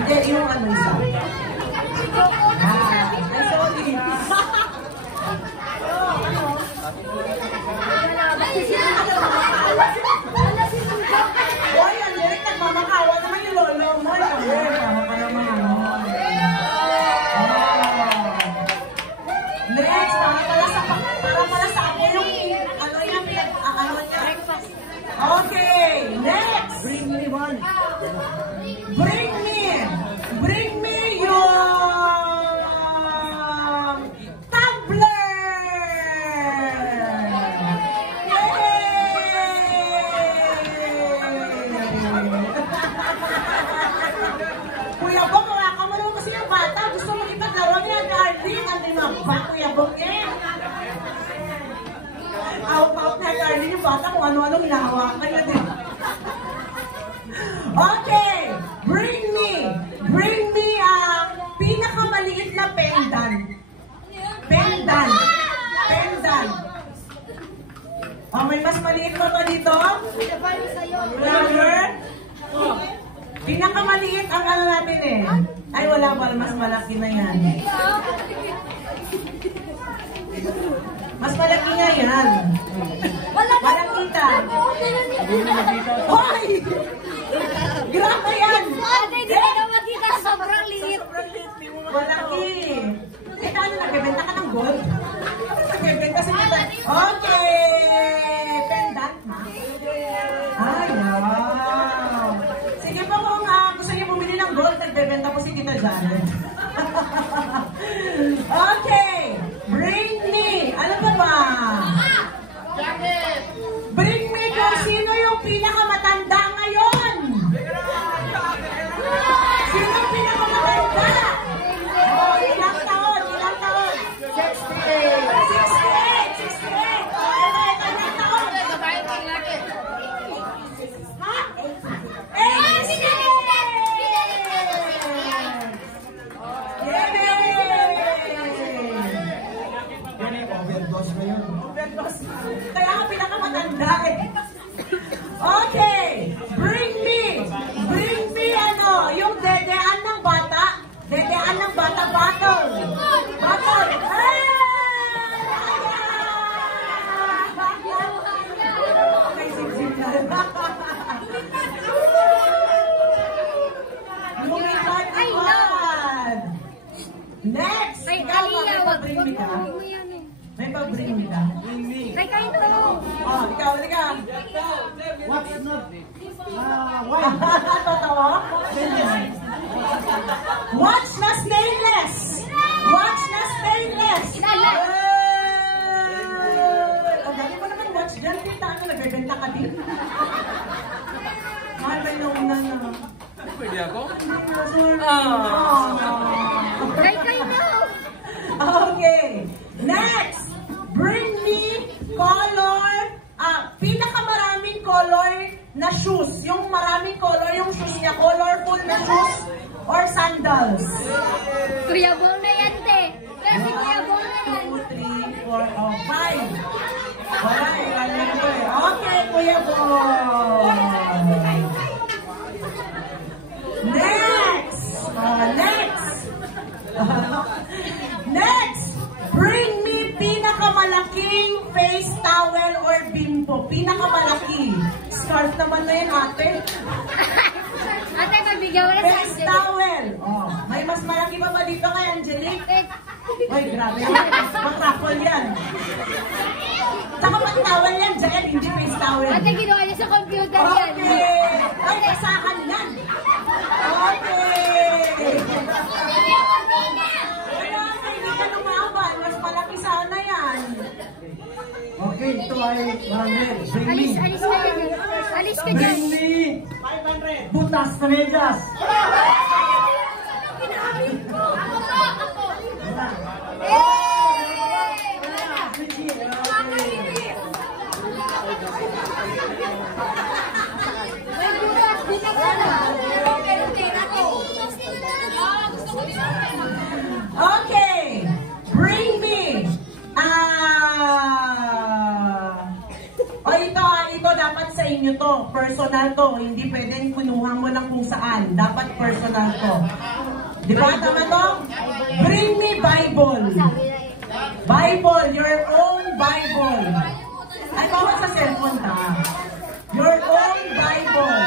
Hindi, yung ano isa. Ay, sorry. Hoy, ang direct nagmamakawa naman yung lolo mo. Tama ka naman ano. Next, para pala sa ako yung ano niya. Okay, next. Bring me yung tumbler. Kuya Bong, hawakan mo naman kasi yung bata. Gusto mo ipaglaro niya ang Arlene. Ang limaba, Kuya Bong eh. Out na Arlene yung bata kung ano-anong hinahawakan niya din. Okay, bring me pinakamaliit na pendant. Oh, may mas maliit pa ba dito? Flower? Oh. Pinakamaliit ang ano natin eh. Ay, wala ba? Mas malaki na yan. Mas malaki nga yan. Walang kita. Hoy! Grabe yan! Hindi ka makita, sobrang liit. Malaki. Kita ano, nagbebenta ka ng gold? Nagbebenta si kita. Okay! Pendant, ha? Ay, wow! Sige po kung gusto niyo bumili ng gold, nagbebenta po si Tita Janet. Okay! Bring me! Ano ba? Bring me kung sino yung pinakamatanda ngayon! Sino yung pinakamatanda? Oh, ilang taon? 68! 68! Okay, ilang taon? Ha? 86! Kaya ka pinakamatanda eh. Okay! Bring me ano, yung dedean ng bata. Dedean ng bata, battle. Battle. Okay, sip-sip na. Lumipad naman. Next! Ikaw, may pa-bring me ka? May pa-bring me ka? Kay kayo to. Oh, ikaw. What's not? Totoo? Watch na stainless! Watch na stainless! Ang dami mo naman watch dyan. Kita ano, nagbebenta ka din. Mahal ba yung una na? Pwede ako? Kay kayo to. Okay. Next! Bring me color, pinakamaraming color na shoes. Yung maraming color, yung shoes niya, colorful na shoes or sandals. Kuya Bong na yan, te. Kasi Kuya Bong na yan. 2, 3, 4, 5. Wala eh. Okay, Kuya Bong. Next! Next! Bring me pinakamalaking face towel or bimpo. Pinakamalaki. Scarf naman na yan, ate. Ate, magbigyan mo na sa face towel. Oh, may mas malaki pa ba dito kay Angelique? Ay, grabe. Makakol yan. Saka pag towel yan, dyan, hindi face towel. Ate, ginawa niya sa computer yan. Okay. Ay, kasakan yan. Okay. Hindi ka lumaban. Mas malaki sana yan. Okay, ito ay Alis ka dyan. Alis ka dyan. Bring me 500 butas na medyas. Okay, bring me. Ito dapat sa inyo to. Personal to. Hindi pwedeng kunuha mo lang kung saan. Dapat personal to. Di ba? Tama to? Bring me Bible. Bible. Your own Bible. Ay, bawat sa cellphone ta. Your own Bible.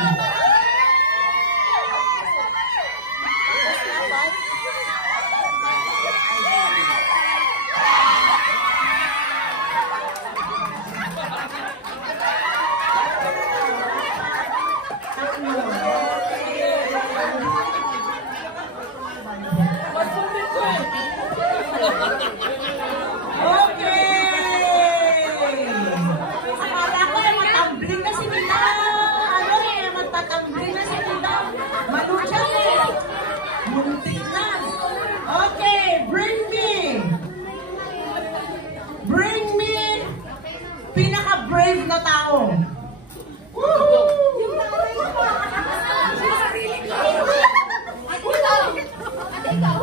Pinaka-brave na tao.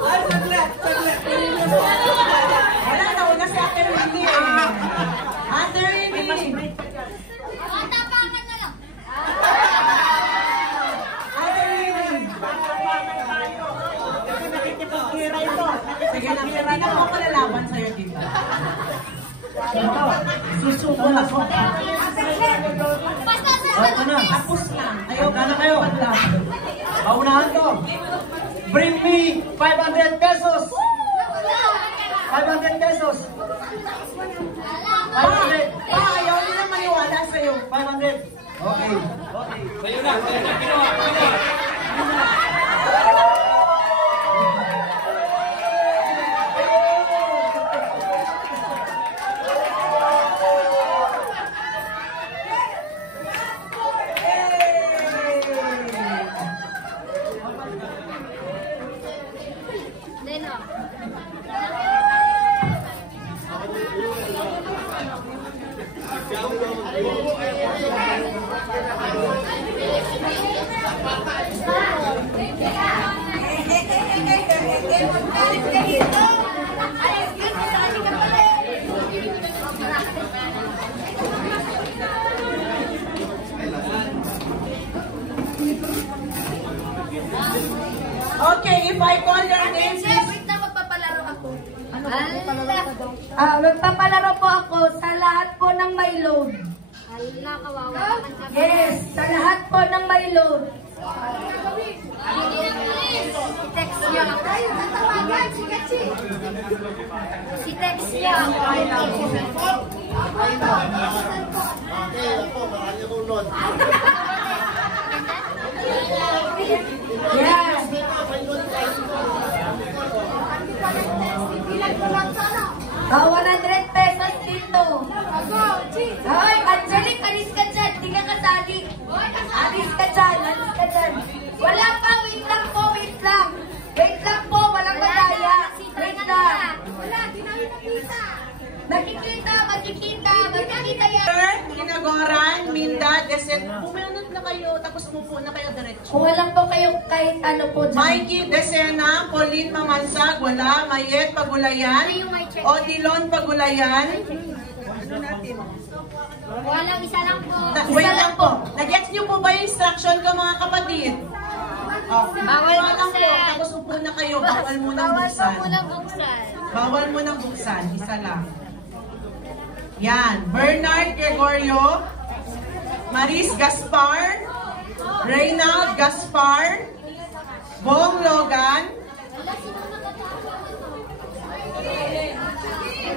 Ay, saglit. Wala na, una si Ate Rini eh. Ate Rini. Tapangan na lang. Ate Rini. Sige na, hindi na ako malalaban sa'yo dito. Susuko na po. Ito na. Tapos na. Ayaw ka na kayo. Paunahan to. Bring me 500 pesos. 500 pesos. 500. Ayaw nila maniwala sa'yo. 500. Okay. Okay. Sa'yo na. Kinuha. Okay, if I call your name, please. Wait na, magpapalaro ako. Ano magpapalaro po ako sa lahat po ng may load. Hala, kawawa. Yes, sa lahat po ng may load. Si-text niya. Si-text niya. Yes. 100 pesos dito. Hoy, Angelic, alis ka dyan. Di ka kasali. Alis ka dyan. Wala pa, wait lang po. Wait lang po, walang madaya. Wait lang. Wala, di namin nakita. Magkikita yan. Kinagoran, Minda, Deset. Pumunod na kayo, tapos umupo na kayo diretso. Kung walang po kayo kahit ano po dyan. Mikey, Desena, Pauline Mamansag, wala. Mayet, Pagulayan. Odilon, Pagulayan. Walang isa lang po. Wait lang po. Nag-gets niyo po ba yung instruction ko, mga kapatid? Bawal lang po. Tapos upo na kayo. Bawal mo nang buksan. Bawal mo nang buksan. Isa lang. Yan. Bernard Gregorio. Maris Gaspar. Reynald Gaspar. Bong Logan.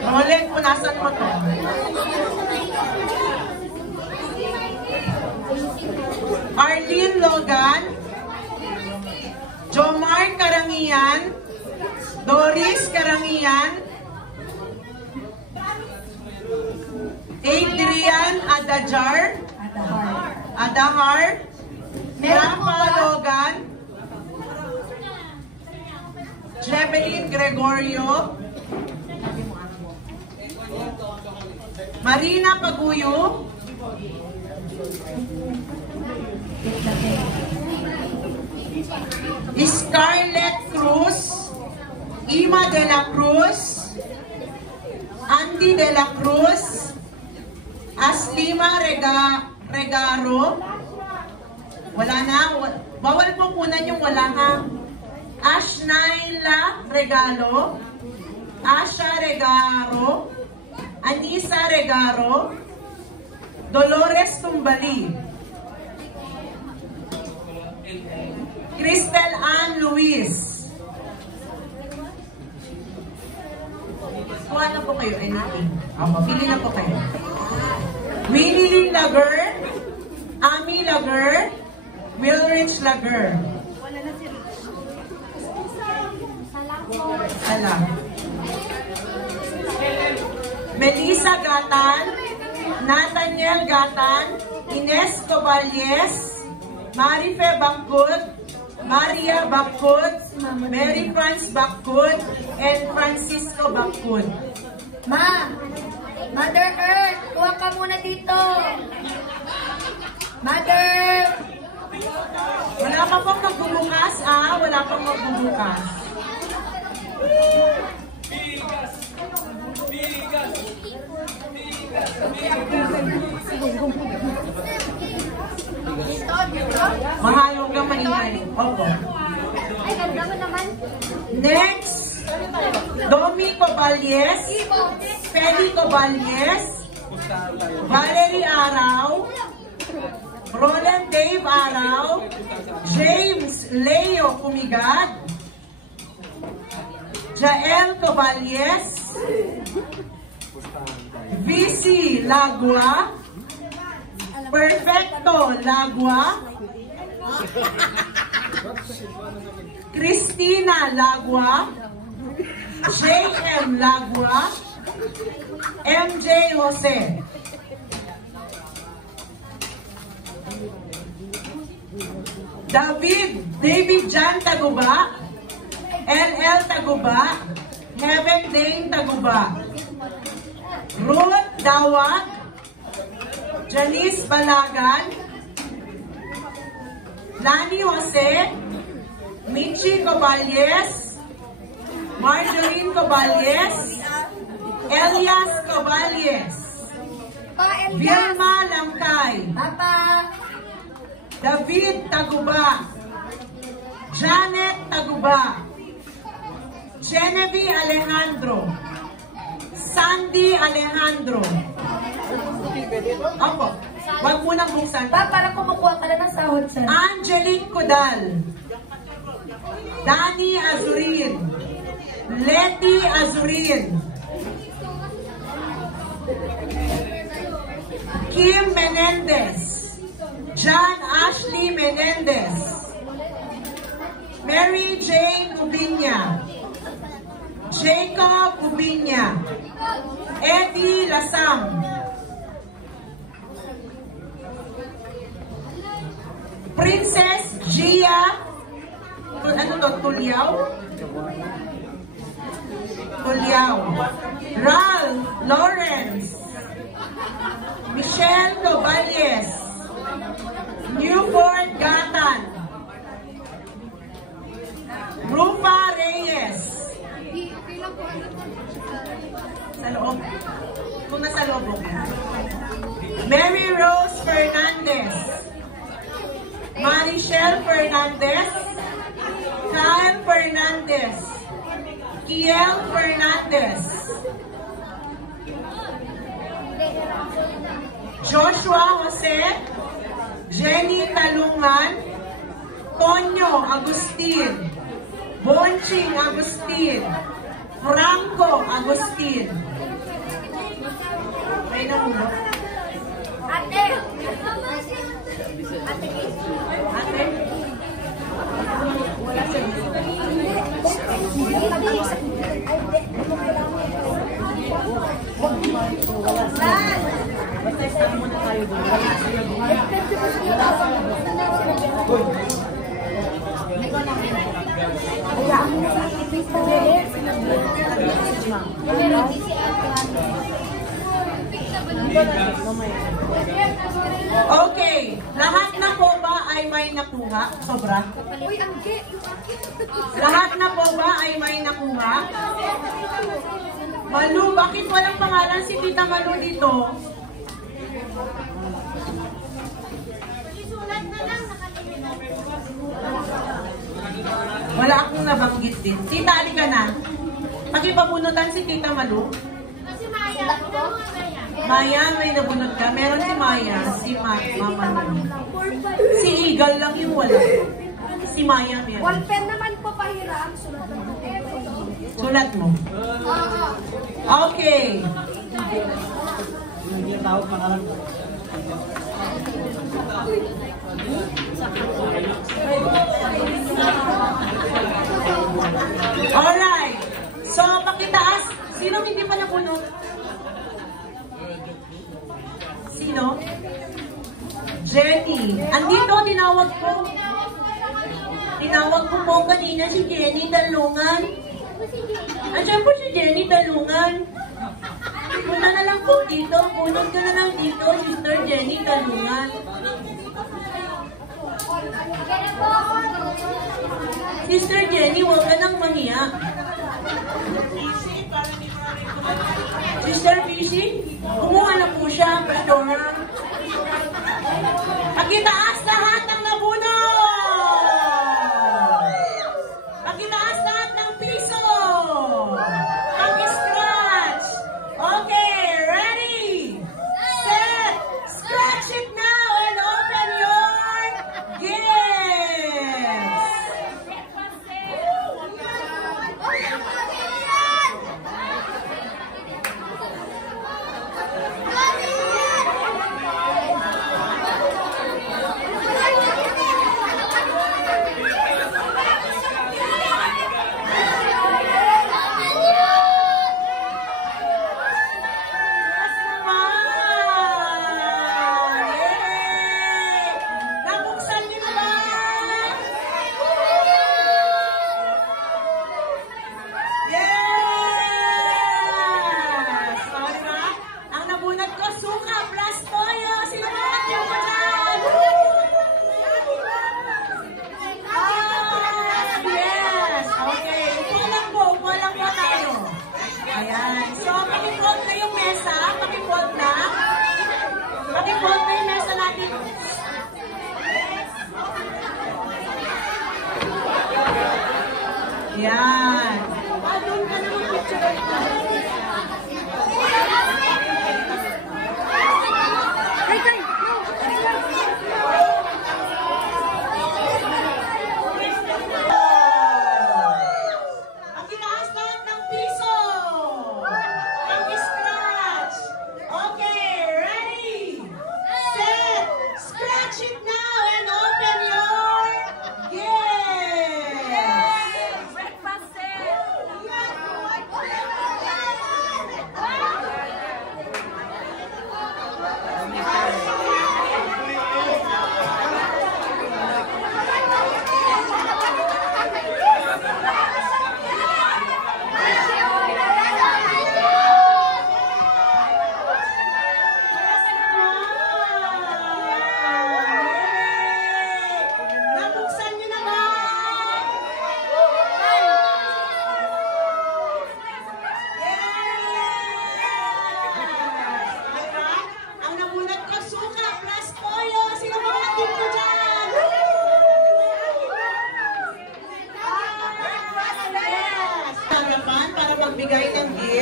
Roland, punasan mo to. Arlene Logan. Jomar Karangian. Doris Karangian. Adrian Adahar. Rafa Logan. Jebeline Gregorio. Marina Paguyo. Scarlett Cruz. Ima de la Cruz. Andy de la Cruz. Aslima Regaro. Wala na. Bawal po kunan yung wala ha. Ashnaila Regalo. Asha Regaro. Anisa Regaro. Dolores Tumbali. Cristel Ann Luis. Kuha na po kayo, anything. Pili na po kayo. Winnie Lager. Ami Lager. Wilrich Lager. Salam. Melissa Gatan. Nathaniel Gatan. Ines Coballes. Marife Bangkut. Maria Bangkut. Mary France Bangkut. And Francisco Bangkut. Mother Earth, kuha ka muna dito. Mother! Wala pa pong magbubukas, wala pang magbubukas. Mahalo ka maningay. Opo. Ay, ganda mo naman. Next! Domi Coballes, Feli Coballes, Valerie Araw, Roland Dave Araw, James Leo Kumigad, Jael Coballes, VC Lagua, Perfecto Lagua, Cristina Lagua, JM Lagua, MJ Jose. David Jan Taguba, LL Taguba, Heaven Dane Taguba, Ruth Dawag, Janice Balagan, Lani Jose, Michi Coballes, Marjorie Coballes, Elias Coballes, Vilma Lamkay, David Taguba, Janet Taguba, Genevieve Alejandro, Sandy Alejandro. Opo, wag mo nang buksan. Para kumukuha ka na ng sahod, sir. Angelique Codal, Dani Azurin, Letty Azurin, Kim Menendez, John Ashley Menendez, Mary Jane Ubiña, Jacob Ubiña, Eddie Lasam, Princess Gia, Tuliao, Ralph Lawrence, Michelle Coballes, Newport Gatan, Rufa Reyes, sa loob, kung nasa loob, Mary Rose Fernandez, Marichelle Fernandez, Kyle Fernandez, Kiel Fernandez, Joshua Jose, Jenny Talungan, Tonyo Agustin, Bonching Agustin, Franco Agustin. May namulo? Ate! Ate? Wala siya. Basta isama muna tayo doon. Okay, lahat na po ba ay may nakuha? Sobra? Lahat na po ba ay may nakuha? Malu, bakit walang pangalan si Tita Malu dito? Wala akong nabanggit din. Tita, alika na. Pakipabunutan si Tita Malu. Maya, may nabunot ka. Meron si Maya, si Mama Malu. Si Eagle lang yung wala. Si Maya meron. One pen naman po pahiram. Sulat mo. Okay. Alright. So, pakitaas. Sino hindi pa napunot? Sino? Jenny. Andito, tinawag ko. Tinawag ko po kanina si Jenny Talungan. Andiyan po si Jenny Talungan. Punta na lang po dito. Punot ka na lang dito, Sister Jenny Talungan. Sister Jenny, huwag ka nang mahiya. Sister Fishy, kumuha na po siya, Pastora. Pakitaas lahat ng nabunot! Pakitaas lahat ng piso!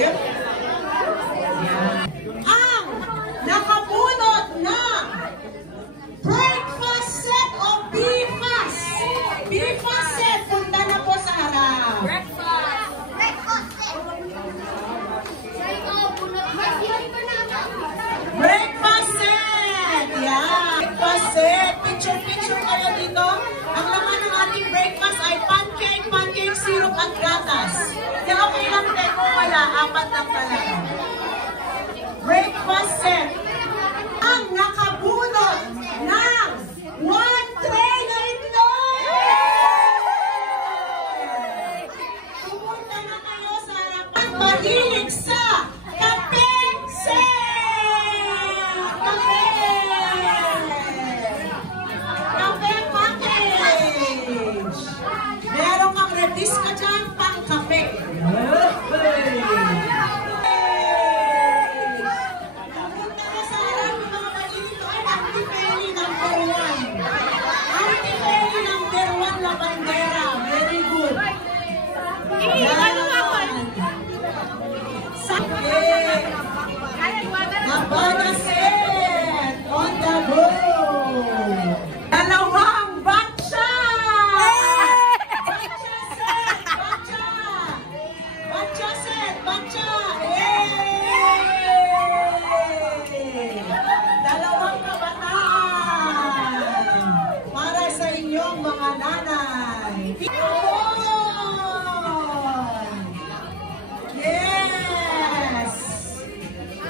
gift. Yan. Ang nakabunot na breakfast set of BFAS. BFAS set, punta na po sa harap. Breakfast set! Yan! Breakfast set! Picture kayo dito. Ang laman ng ating breakfast ay pancake, syrup at gatas. Kaya okay lang din kung wala, 4 lang talaga. Breakfast set. Ang nakabunot ng 1 tray na itlog! Pumunta na kayo sa harapan. Mahilig sa kape set! Kape package! Meron kang redis ka dyan, pang kape. Pumunta na sa harap ng mga malito ay Antipeli number 1. Antipeli number 1 la bandera. Very good. Yan. Sakit. Habana set. On the go. Dalawang batcha. Batcha set. Batcha. Batcha set. Batcha. Dalawang kabataan. Para sa inyong mga nanay. Yes!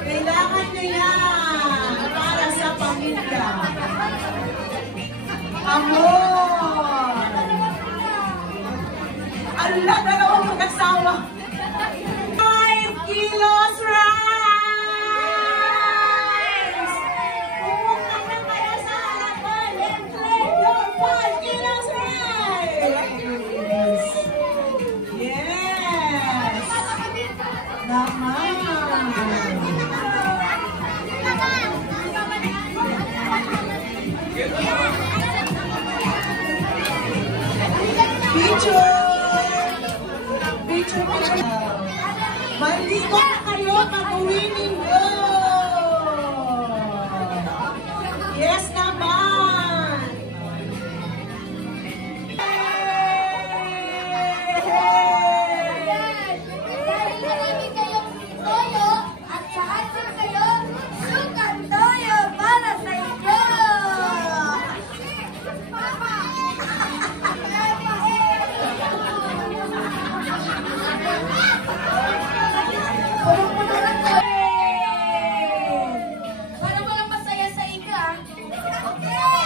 Kailangan nyo yan para sa pamilya. Amor! Ala, dalawang mag-asawa. 5 kilos rice! Pumunta na kayo sa harapan and claim your 5 kilos rice! Yes! Naman! Picture! Maligo na kayo pag-uwi ninyo! Yes naman! Dahil marami kayong toyo at saan kayo sukat toyo para sa inyo! Para walang masaya sa inyo, ah. Okay!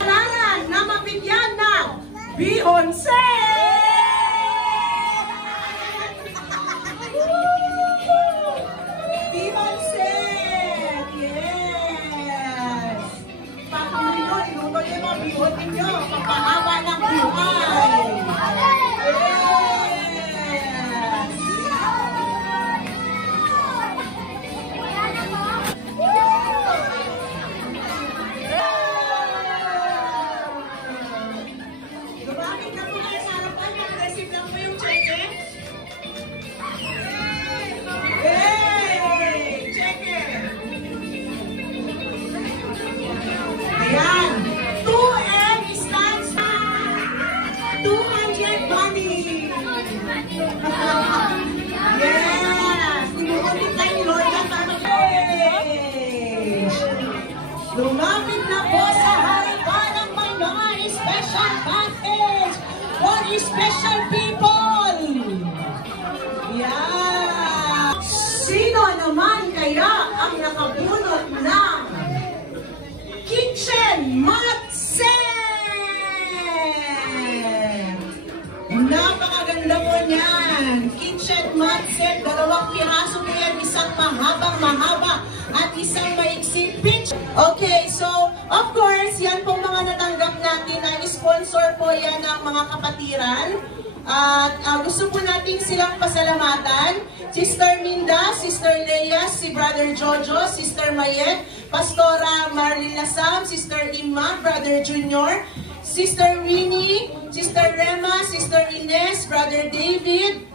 Kailangan na mabigyan ng Beyonce! Beyonce! Yes! Pag-uwi nyo, inuto nyo mga bihon nyo, papahaba ng buhay! Lumapit na po kayo sa harapan, mag-receive lang po yung cheque. Hey! Cheque! Ayan! 2M stands for 200 money! Yes! Inuulit tayo ni Lord ang package! Lumapit na po sa harapan ang may mga special package for special people! Yan! Sino naman kaya ang nakabunot ng kitchen mat set? Napakaganda po niyan! Kitchen mat set, 2 piraso po yan, isang mahabang-mahaba at isang maiksi pitch. Okay, so of course, yan pong mga natanggap natin ay sponsor po yan ng mga kapatiran. At gusto po natin silang pasalamatan. Sister Minda, Sister Leia, si Brother Jojo, Sister Mayet, Pastora Marlene Lasam, Sister Ima, Brother Junior, si Sister Winnie, Sister Rema, Sister Ines, Brother David,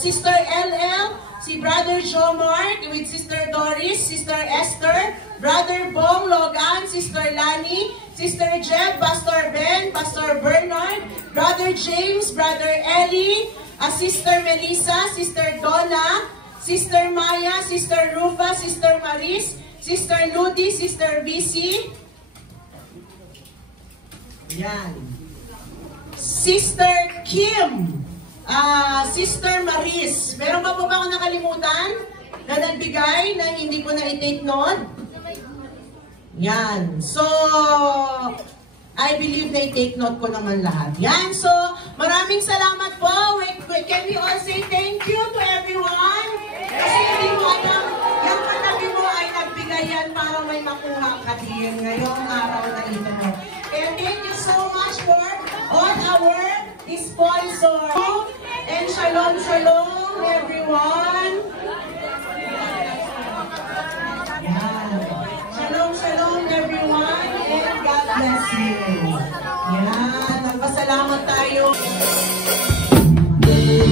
Sister LL, si Brother Jomar with Sister Doris, Sister Esther, Brother Bong Logan, Sister Lani, Sister Jeb, Pastor Ben, Pastor Bernard, Brother James, Brother Ellie, Sister Melissa, Sister Donna, Sister Maya, Sister Rufa, Sister Maris, Sister Ludi, Sister BC. Yan. Sister Kim, Sister Maris. Meron pa po ba ako nakalimutan na nagbigay na hindi ko na i-take note? Yan. So, I believe na i-take note ko naman lahat. Yan. So, maraming salamat po. Can we all say thank you to everyone? Kasi hindi mo alam, yung katabi mo ay nagbigay yan para may makuha ka din ngayong araw na ito. And thank you so much for all our sponsors. And shalom, shalom everyone. Yan. Shalom, shalom everyone. And God bless you. Yan. Magpasalamat tayo. Thank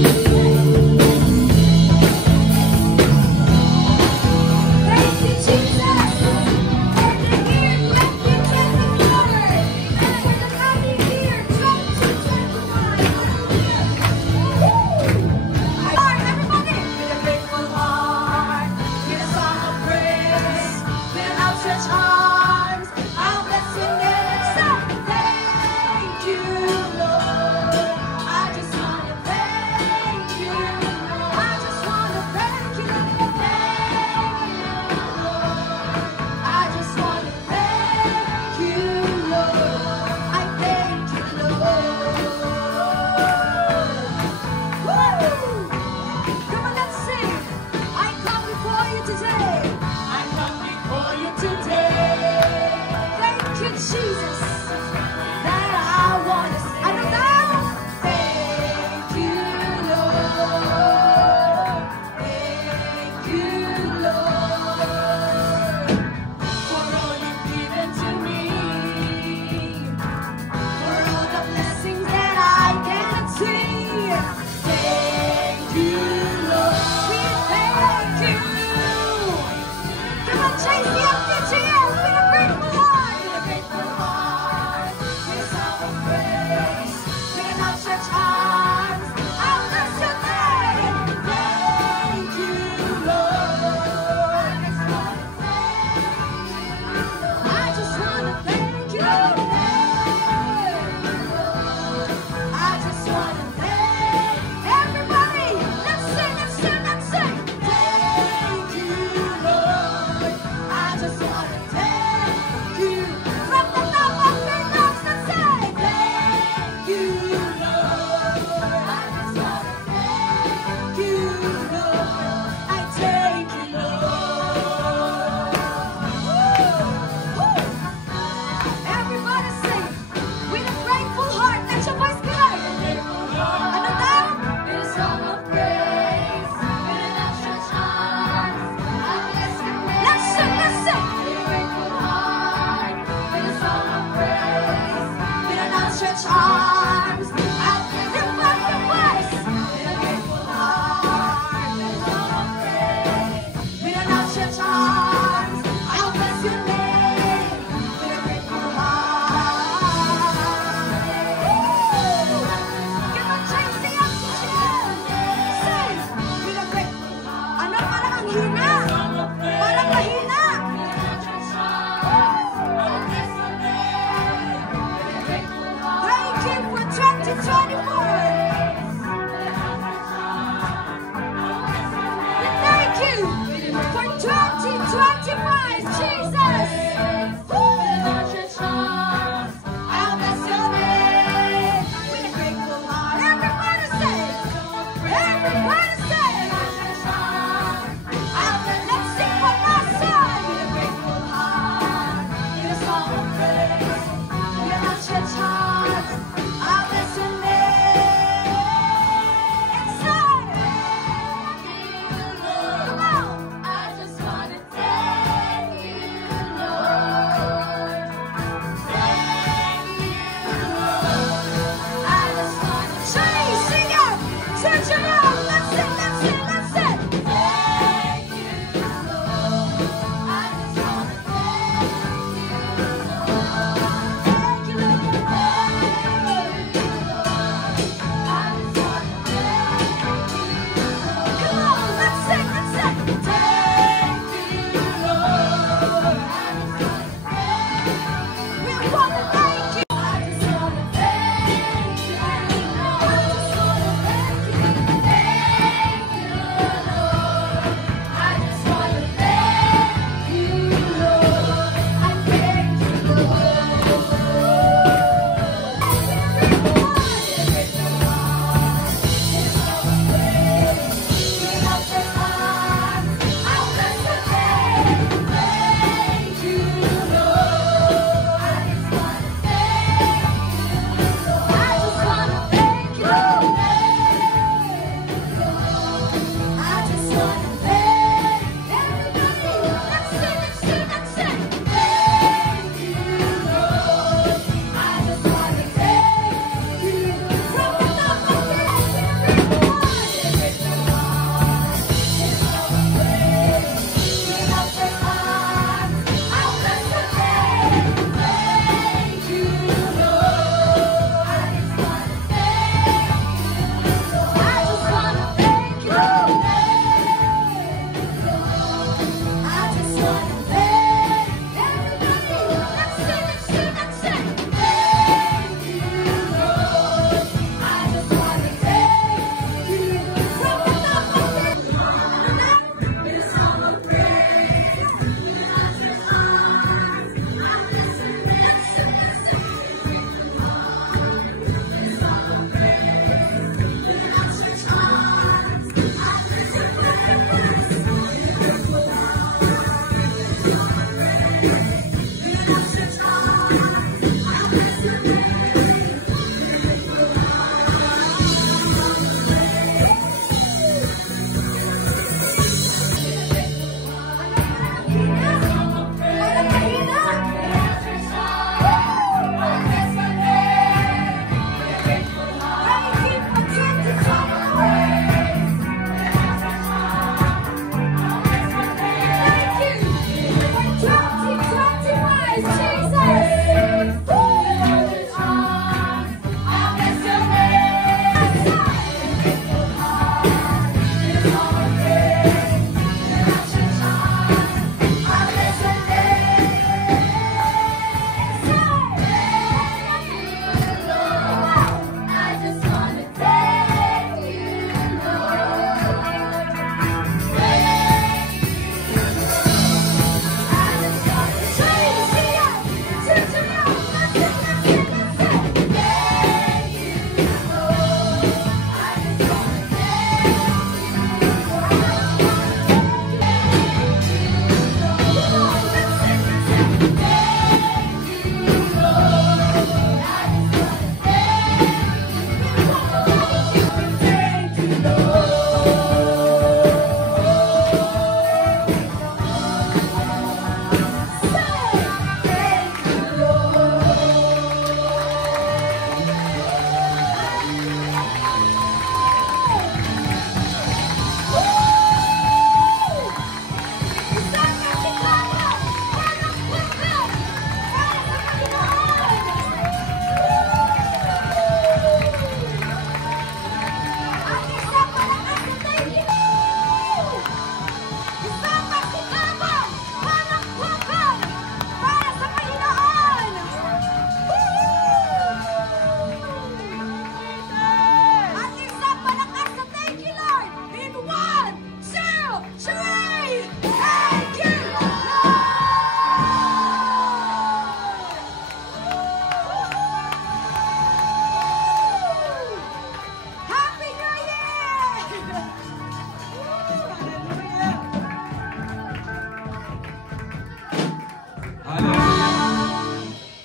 you,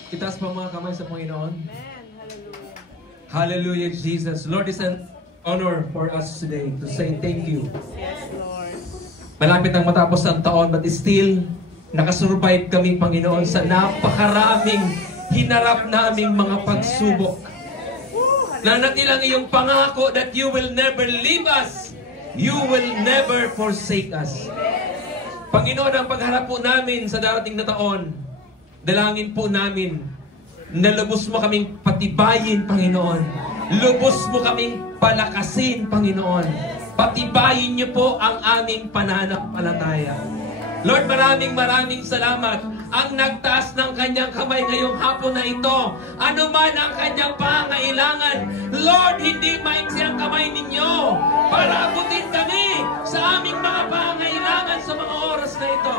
Itaas pa mga kamay sa Panginoon. Hallelujah, Jesus. Lord, it's an honor for us today to say thank you. Yes, Lord. Malapit ang matapos ang taon, but still, nakasurvive kami, Panginoon, sa napakaraming hinarap naming mga pagsubok. Nanatilang iyong pangako that you will never leave us. You will never forsake us. Panginoon, ang pagharap po namin sa darating na taon, dalangin po namin na lubos mo kaming patibayin, Panginoon. Lubos mo kaming palakasin, Panginoon. Patibayin niyo po ang aming pananampalataya. Lord, maraming salamat. Ang nagtaas ng kanyang kamay ngayong hapon na ito, anuman ang kanyang pangailangan, Lord, hindi maiksi ang kamay ninyo para abutin kami sa aming mga pangailangan sa mga oras na ito.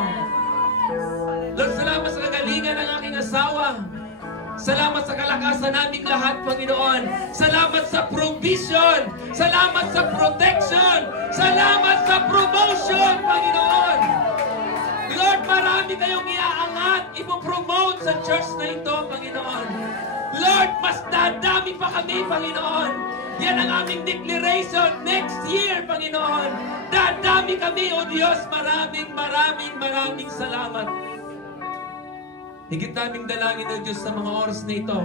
Lord, salamat sa kagalingan ng aking asawa. Salamat sa kalakasan naming lahat, Panginoon. Salamat sa provision. Salamat sa protection. Salamat sa promotion, Panginoon. Lord, marami kayong iaangat, ipopromote sa church na ito, Panginoon. Lord, mas dadami pa kami, Panginoon. Yan ang aming declaration next year, Panginoon. Dadami kami, O Diyos. Maraming salamat. Higit naming dalangin, O Diyos, sa mga oras na ito,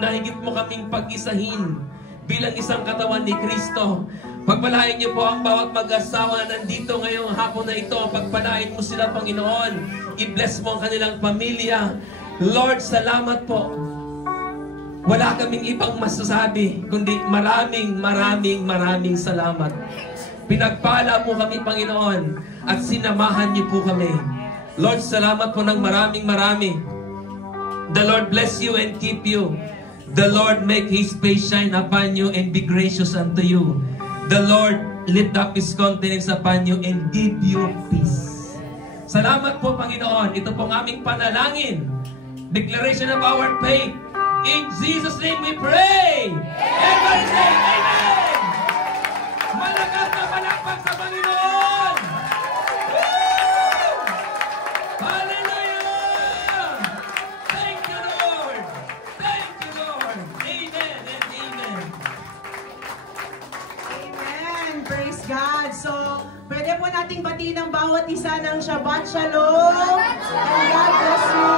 na higit mo kaming pag-isahin bilang isang katawan ni Kristo. Pagpalain niyo po ang bawat mag-asawa na nandito ngayong hapon na ito. Pagpalain mo sila, Panginoon. I-bless mo ang kanilang pamilya. Lord, salamat po. Wala kaming ibang masasabi, kundi maraming salamat. Pinagpala mo kami, Panginoon, at sinamahan niyo po kami. Lord, salamat po ng maraming. The Lord bless you and keep you. The Lord make His face shine upon you and be gracious unto you. The Lord lift up His countenance upon you and give you peace. Salamat po, Panginoon. Ito pong aming panalangin. Declaration of our faith. In Jesus' name we pray. Everybody say Amen. Malakas na palakpak sa Panginoon. Hallelujah! Thank you, Lord! Thank God. So, pwede po nating batiin ang bawat isa ng Shabbat Shalom. And God bless you.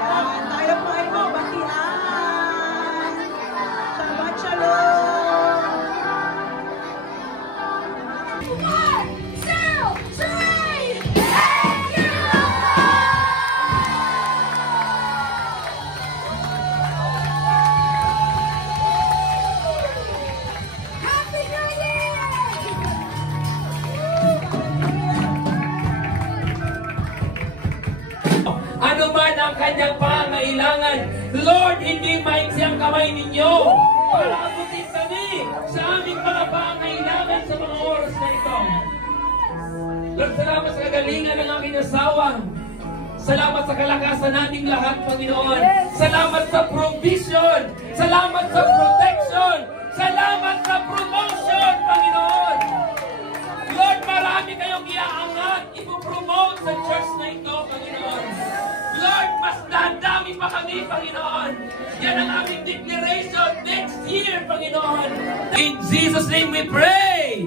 Yan, tayo po ay batian. Shabbat Shalom. 1, 2, 3. Ano man ang kanyang pangailangan, Lord, hindi maiksi ang kamay ninyo para abutin kami sa aming mga pangailangan sa mga oras na ito. Lord, salamat sa kagalingan ng aking asawa. Salamat sa kalakasan nating lahat, Panginoon. Salamat sa provision. Salamat sa protection. Salamat sa promotion, Panginoon. Lord, marami kayong iaangat, ipopromote sa church na ito, Panginoon. Lord, mas dadami pa kami, Panginoon. Yan ang aming declaration next year, Panginoon. In Jesus' name we pray.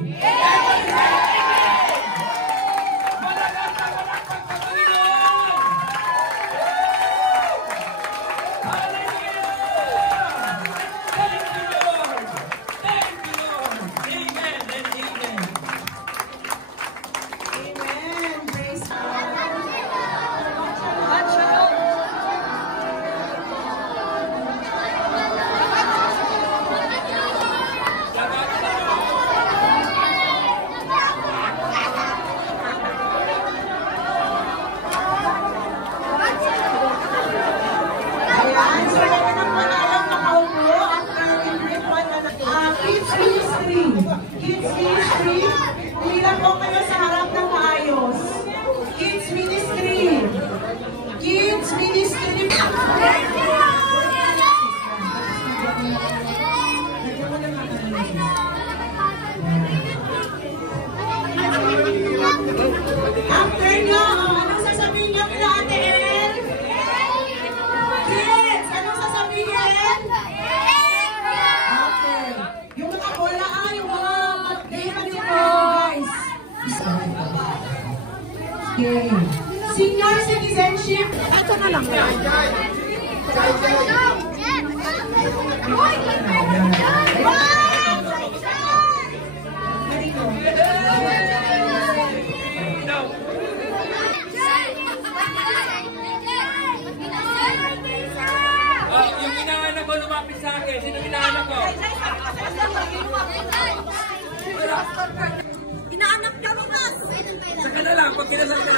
Senior citizenship. Ito na lang. Yung inaanak ko lumapit sa akin. Sino inaanak ko? Inaanak ka mo, boss! Saka na lang, pag kinasal ka